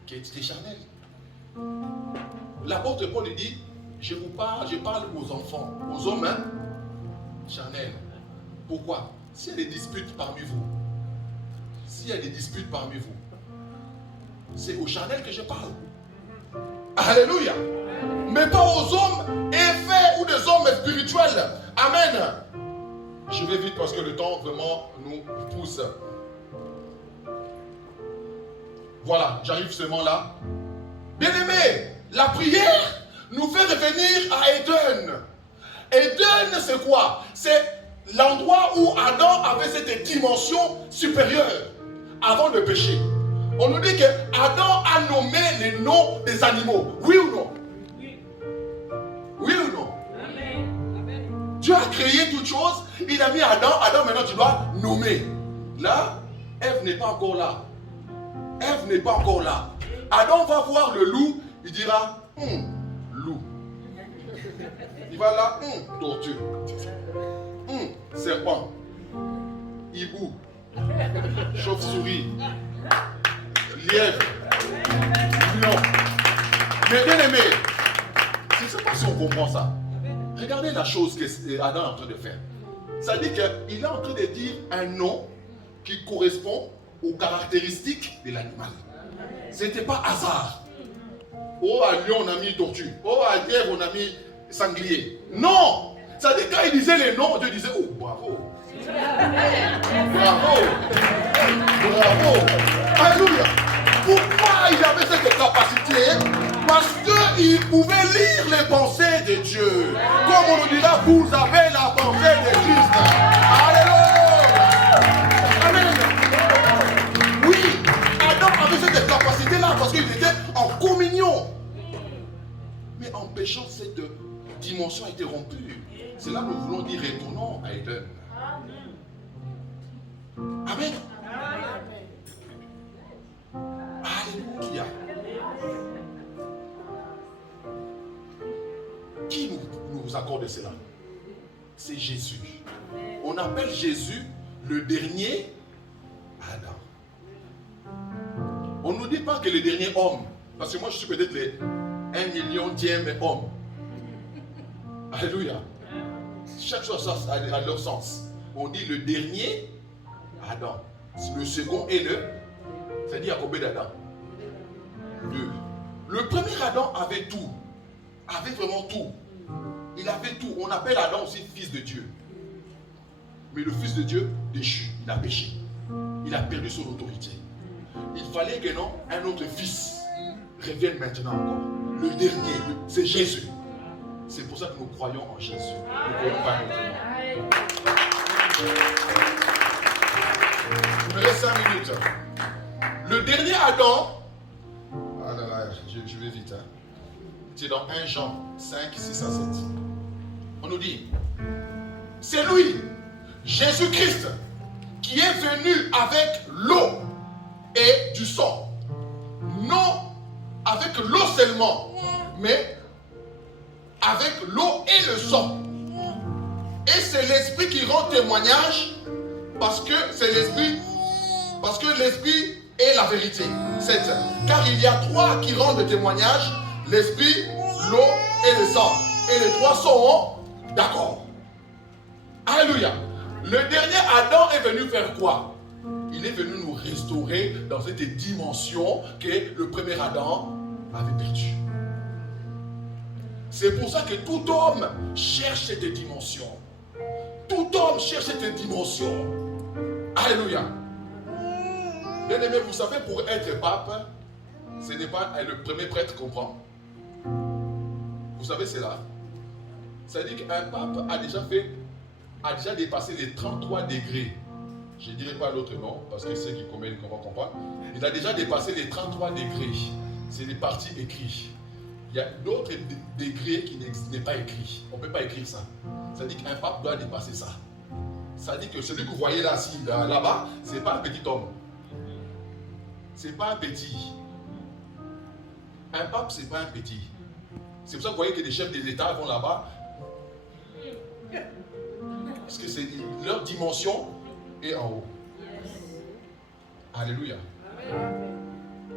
que tu es charnel. L'apôtre Paul dit, je parle aux enfants, aux hommes, hein, charnels. Pourquoi? S'il y a des disputes parmi vous, c'est aux charnels que je parle. Alléluia. Mais pas aux hommes effets ou des hommes spirituels. Amen. Je vais vite parce que le temps vraiment nous pousse. Voilà, j'arrive seulement là. Bien-aimé, la prière nous fait revenir à Éden. Éden, c'est quoi? C'est l'endroit où Adam avait cette dimension supérieure avant de pécher. On nous dit que Adam a nommé les noms des animaux. Oui ou non? Oui ou non? Amen. Dieu a créé toutes choses. Il a mis Adam. Adam, maintenant, tu dois nommer. Là, Ève n'est pas encore là. Adam va voir le loup. Il dira, loup. Il va là, tortue. Serpent. Hibou. Chauve-souris. Lièvre. Lion. Mais bien aimé, je ne sais pas si on comprend ça. Regardez la chose que Adam est en train de faire. Ça dit qu'il est en train de dire un nom qui correspond aux caractéristiques de l'animal. Ce n'était pas hasard. Oh, à lion, on a mis tortue. Oh, à lièvre, on a mis sanglier. Non! Ça dit quand il disait les noms, Dieu disait, oh, bravo. Bravo. Alléluia. Pourquoi il avait cette capacité? Parce qu'il pouvait lire les pensées de Dieu. Comme on nous dira, vous avez la pensée de Christ. Alléluia. Amen. Oui, Adam avait cette capacité-là parce qu'il était en communion. Mais en péchant, cette dimension a été rompue. C'est là que nous voulons dire, retournons à Éden. Amen. Alléluia. Qui nous accorde cela? C'est Jésus. On appelle Jésus le dernier Adam. On ne nous dit pas que le dernier homme, parce que moi je suis peut-être le 1 millionième homme. Alléluia. Chaque chose a leur sens. On dit le dernier Adam. Le second et le... C'est-à-dire, il y a combien d'Adam? 2. Le premier Adam avait tout. Avait vraiment tout. Il avait tout. On appelle Adam aussi fils de Dieu. Mais le fils de Dieu déchu. Il a péché. Il a perdu son autorité. Il fallait que non, un autre fils revienne maintenant encore. Le dernier, c'est Jésus. C'est pour ça que nous croyons en Jésus. Nous croyons pas en il me reste 5 minutes. Le dernier Adam, ah là là, je vais vite. Hein. C'est dans 1 Jean 5, 6 à 7. On nous dit, c'est lui, Jésus-Christ, qui est venu avec l'eau et du sang. Non avec l'eau seulement, mais avec l'eau et le sang. Et c'est l'Esprit qui rend témoignage parce que c'est l'Esprit, parce que l'Esprit est la vérité. 7. Car il y a 3 qui rendent témoignage, l'Esprit, l'eau et le sang. Et les 3 sont d'accord. Alléluia. Le dernier Adam est venu faire quoi? Il est venu nous restaurer dans cette dimension que le premier Adam avait perdue. C'est pour ça que tout homme cherche cette dimension. Tout homme cherche cette dimension. Alléluia. Bien aimé, vous savez, pour être pape, ce n'est pas le premier prêtre qu'on prend. Vous savez, c'est là. Ça dit qu'un pape a déjà dépassé les 33 degrés. Je ne dirai pas l'autre nom, parce que ceux qui connaissent comment comprendre. Il a déjà dépassé les 33 degrés. C'est les parties écrites. Il y a d'autres degrés qui n'est pas écrit. On ne peut pas écrire ça. Ça dit qu'un pape doit dépasser ça. Ça dit que celui que vous voyez là, là-bas, ce n'est pas un petit homme. Ce n'est pas un petit. Un pape, ce n'est pas un petit. C'est pour ça que vous voyez que les chefs des États vont là-bas. Parce que c'est leur dimension est en haut. Alléluia.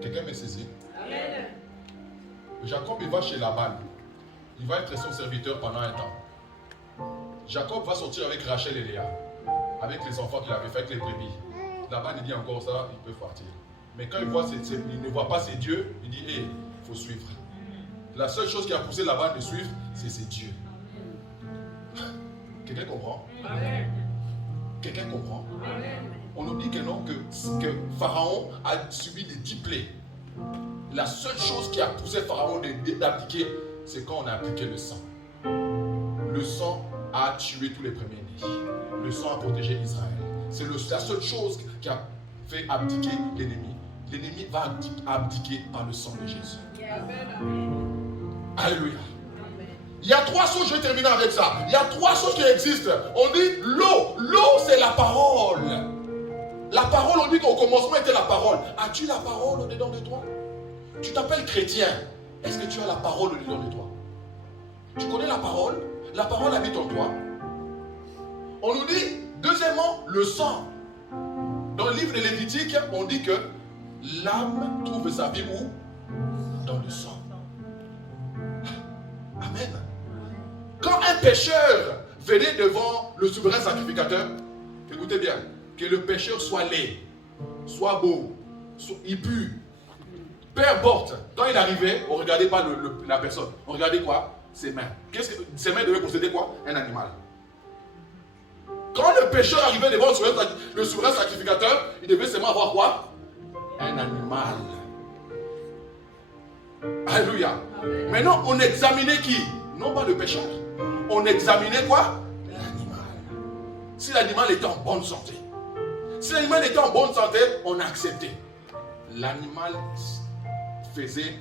Quelqu'un me saisit? Amen. Jacob, il va chez Laban. Il va être son serviteur pendant un temps. Jacob va sortir avec Rachel et Léa, avec les enfants qu'il avait fait, avec les brebis. Laban, il dit encore ça, ils peuvent partir. Mais quand il ne voit pas ses dieux, il dit, il faut suivre. La seule chose qui a poussé Laban de suivre, c'est ses dieux. Quelqu'un comprend? Amen. Quelqu'un comprend? Amen. On nous dit que non, que Pharaon a subi des 10 plaies. La seule chose qui a poussé Pharaon d'appliquer, c'est quand on a appliqué le sang. Le sang a tué tous les premiers-nés. Le sang a protégé Israël. C'est la seule chose qui a fait abdiquer l'ennemi. L'ennemi va abdiquer par le sang de Jésus. Alléluia. Il y a 3 choses, je vais terminer avec ça. Il y a 3 choses qui existent. On dit l'eau. L'eau, c'est la parole. La parole, on dit qu'au commencement était la parole. As-tu la parole au-dedans de toi? Tu t'appelles chrétien. Est-ce que tu as la parole au-dedans de toi? Tu connais la parole? La parole habite en toi. On nous dit, deuxièmement, le sang. Dans le livre de Lévitique, on dit que l'âme trouve sa vie où? Dans le sang. Amen. Quand un pécheur venait devant le souverain sacrificateur, écoutez bien, que le pécheur soit laid, soit beau, il pue, peu importe. Quand il arrivait, on ne regardait pas la personne, on regardait quoi? Ses mains. Ses mains devaient posséder quoi? Un animal. Quand le pécheur arrivait devant le souverain sacrificateur, il devait seulement avoir quoi? Un animal. Alléluia. Maintenant, on examinait qui? Non pas le pécheur. On examinait quoi? L'animal. Si l'animal était en bonne santé. Si l'animal était en bonne santé, on acceptait. L'animal faisait,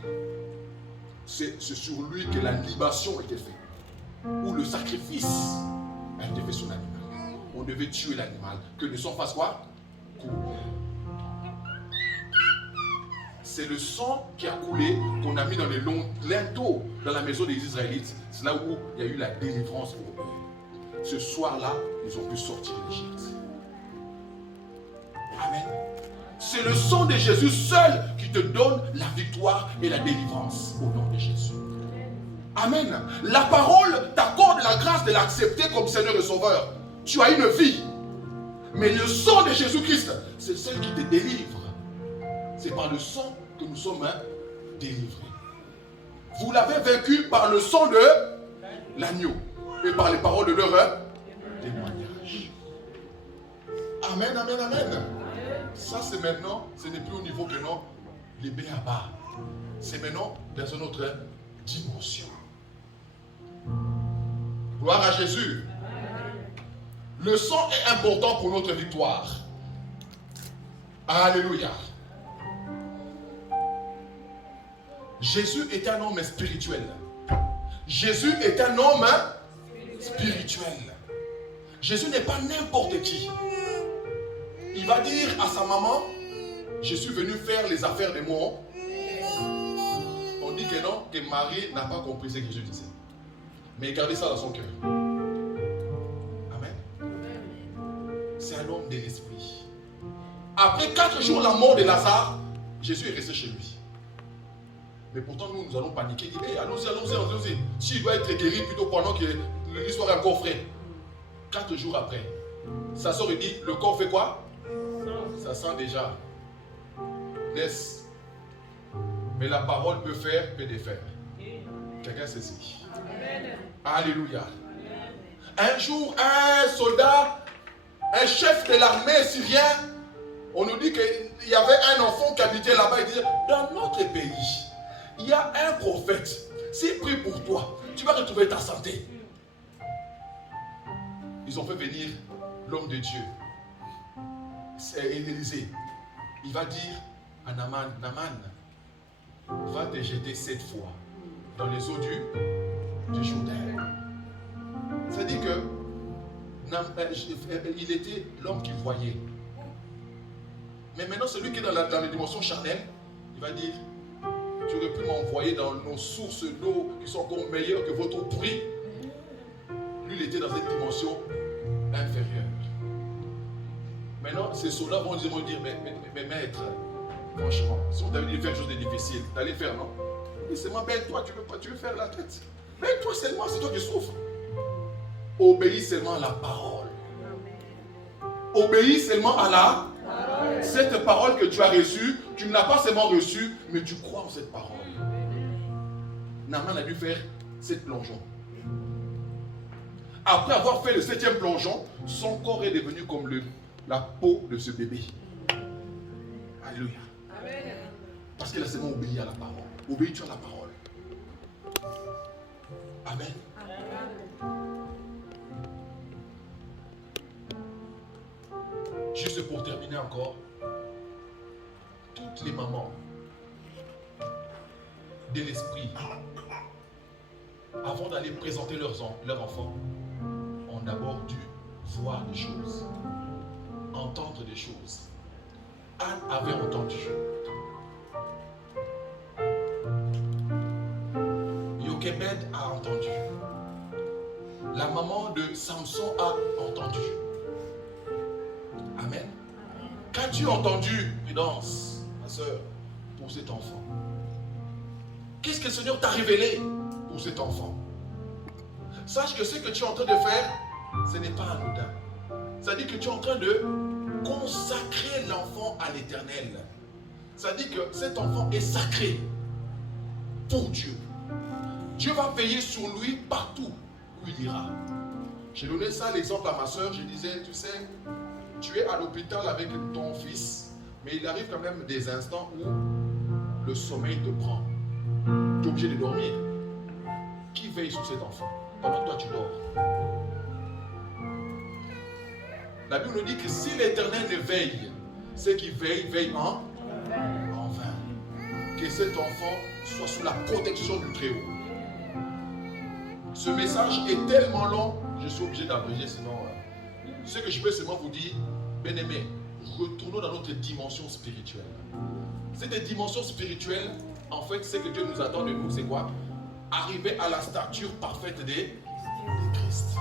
c'est sur lui que la libation était faite. Ou le sacrifice a été fait sur l'animal. On devait tuer l'animal. Que le sang fasse quoi? Couler. C'est le sang qui a coulé qu'on a mis dans les linteaux dans la maison des Israélites. C'est là où il y a eu la délivrance pour eux. Ce soir-là, ils ont pu sortir d'Égypte. Amen. C'est le sang de Jésus seul qui te donne la victoire et la délivrance au nom de Jésus. Amen. La parole t'accorde la grâce de l'accepter comme Seigneur et Sauveur. Tu as une vie. Mais le sang de Jésus-Christ, c'est celle qui te délivre. C'est par le sang que nous sommes délivrés. Vous l'avez vaincu par le sang de l'agneau et par les paroles de leur témoignage. Amen, amen, amen. Ça, c'est maintenant, ce n'est plus au niveau que non, les béabas. C'est maintenant dans une autre dimension. Gloire à Jésus. Le sang est important pour notre victoire. Alléluia. Jésus est un homme spirituel. Jésus est un homme spirituel. Jésus n'est pas n'importe qui. Il va dire à sa maman, je suis venu faire les affaires de mon. On dit que non, que Marie n'a pas compris ce que Jésus disait. Mais gardez ça dans son cœur. Amen. C'est un homme de l'esprit. Après 4 jours, la mort de Lazare, Jésus est resté chez lui. Mais pourtant, nous allons paniquer. Il dit, hey, allons-y. S'il doit être guéri plutôt pendant que l'histoire est encore fraîche. 4 jours après, sa soeur lui dit, le corps fait quoi? Ça sent déjà. Laisse. Mais la parole peut faire, peut défaire. Quelqu'un saisit. Alléluia. Un jour, un soldat, un chef de l'armée syrien, on nous dit qu'il y avait un enfant qui habitait là-bas. Il disait, dans notre pays, il y a un prophète. S'il prie pour toi, tu vas retrouver ta santé. Ils ont fait venir l'homme de Dieu. C'est Élisée. Il va dire à Naaman, va te jeter 7 fois dans les eaux du Jourdain. C'est-à-dire que il était l'homme qui voyait. Mais maintenant, celui qui est dans les dimensions charnelles, il va dire, tu aurais pu m'envoyer dans nos sources d'eau qui sont encore meilleures que votre eau pourrie. Lui, il était dans cette dimension inférieure. Maintenant, ces soldats vont dire, mais maître, franchement, si on t'avait dit de faire quelque chose de difficile, t'allais faire, non? Mais seulement, toi, tu veux faire la tête. Toi seulement, c'est toi qui souffres. Obéis seulement à la parole. Obéis seulement à la parole. Cette parole que tu as reçue, tu ne l'as pas seulement reçue, mais tu crois en cette parole. Naaman a dû faire 7 plongeons. Après avoir fait le 7e plongeon, son corps est devenu comme la peau de ce bébé. Alléluia. Amen. Parce qu'il a seulement obéi à la parole. Obéis-tu à la parole. Amen. Amen. Juste pour terminer encore, toutes les mamans de l'esprit, avant d'aller présenter leurs enfants, ont d'abord dû voir des choses, entendre des choses. Anne avait entendu. Yochebed a entendu. La maman de Samson a entendu. Amen. Qu'as-tu entendu, Prudence, ma soeur, pour cet enfant? Qu'est-ce que le Seigneur t'a révélé pour cet enfant? Sache que ce que tu es en train de faire, ce n'est pas anodin. Ça dit que tu es en train de consacrer l'enfant à l'Éternel. Ça dit que cet enfant est sacré pour Dieu. Dieu va veiller sur lui partout où il ira. J'ai donné ça l'exemple à ma soeur. Je disais, tu sais, tu es à l'hôpital avec ton fils, mais il arrive quand même des instants où le sommeil te prend. Tu es obligé de dormir. Qui veille sur cet enfant pendant que toi tu dors? La Bible nous dit que si l'Éternel ne veille, ceux qui veillent en vain. Que cet enfant soit sous la protection du Très-Haut. Ce message est tellement long, je suis obligé d'abréger, sinon ce que je peux seulement vous dire, bien-aimés, retournons dans notre dimension spirituelle. Cette dimension spirituelle, en fait, ce que Dieu nous attend de nous, c'est quoi? Arriver à la stature parfaite de Christ.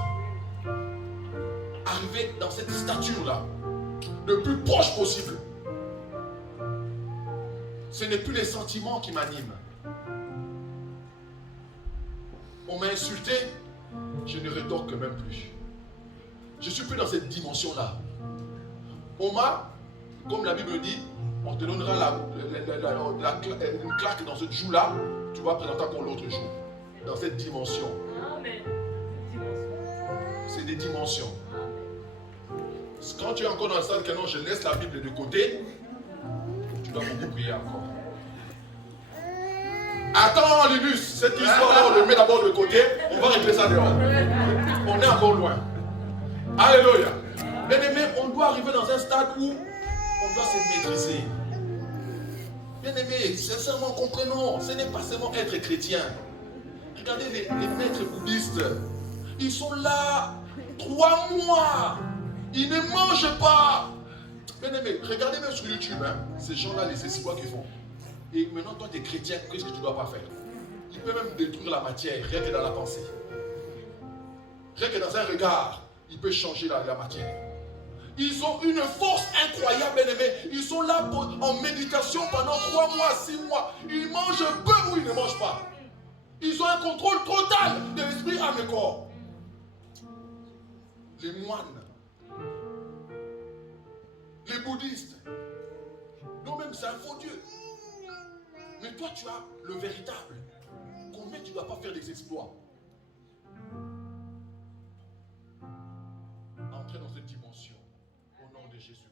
Arriver dans cette stature-là, le plus proche possible. Ce n'est plus les sentiments qui m'animent. On m'a insulté, je ne rétorque même plus. Je ne suis plus dans cette dimension-là. On m'a, comme la Bible dit, on te donnera une claque dans ce jour-là, tu vas présenter encore l'autre jour. Dans cette dimension. Amen. C'est des dimensions. Quand tu es encore dans la salle que non, je laisse la Bible de côté, tu dois beaucoup prier encore. Attends, Linus, cette histoire-là, on le met d'abord de côté, on va régler ça dehors. On est encore loin. Alléluia. Bien-aimé, on doit arriver dans un stade où on doit se maîtriser. Bien-aimé, sincèrement, comprenons, ce n'est pas seulement être chrétien. Regardez les maîtres bouddhistes, ils sont là 3 mois, ils ne mangent pas. Bien-aimé, regardez même sur YouTube, hein, ces gens-là, les espoirs qu'ils font. Et maintenant, toi, tu es chrétien, qu'est-ce que tu ne dois pas faire? Il peut même détruire la matière, rien que dans la pensée. Rien que dans un regard, il peut changer la matière. Ils ont une force incroyable, bien-aimés. Ils sont là en méditation pendant 3 mois, 6 mois. Ils mangent peu ou ils ne mangent pas. Ils ont un contrôle total de l'esprit, âme et corps. Les moines, les bouddhistes, nous-mêmes, c'est un faux Dieu. Mais toi, tu as le véritable. Combien tu ne dois pas faire des exploits? Entrer dans cette dimension au nom de Jésus.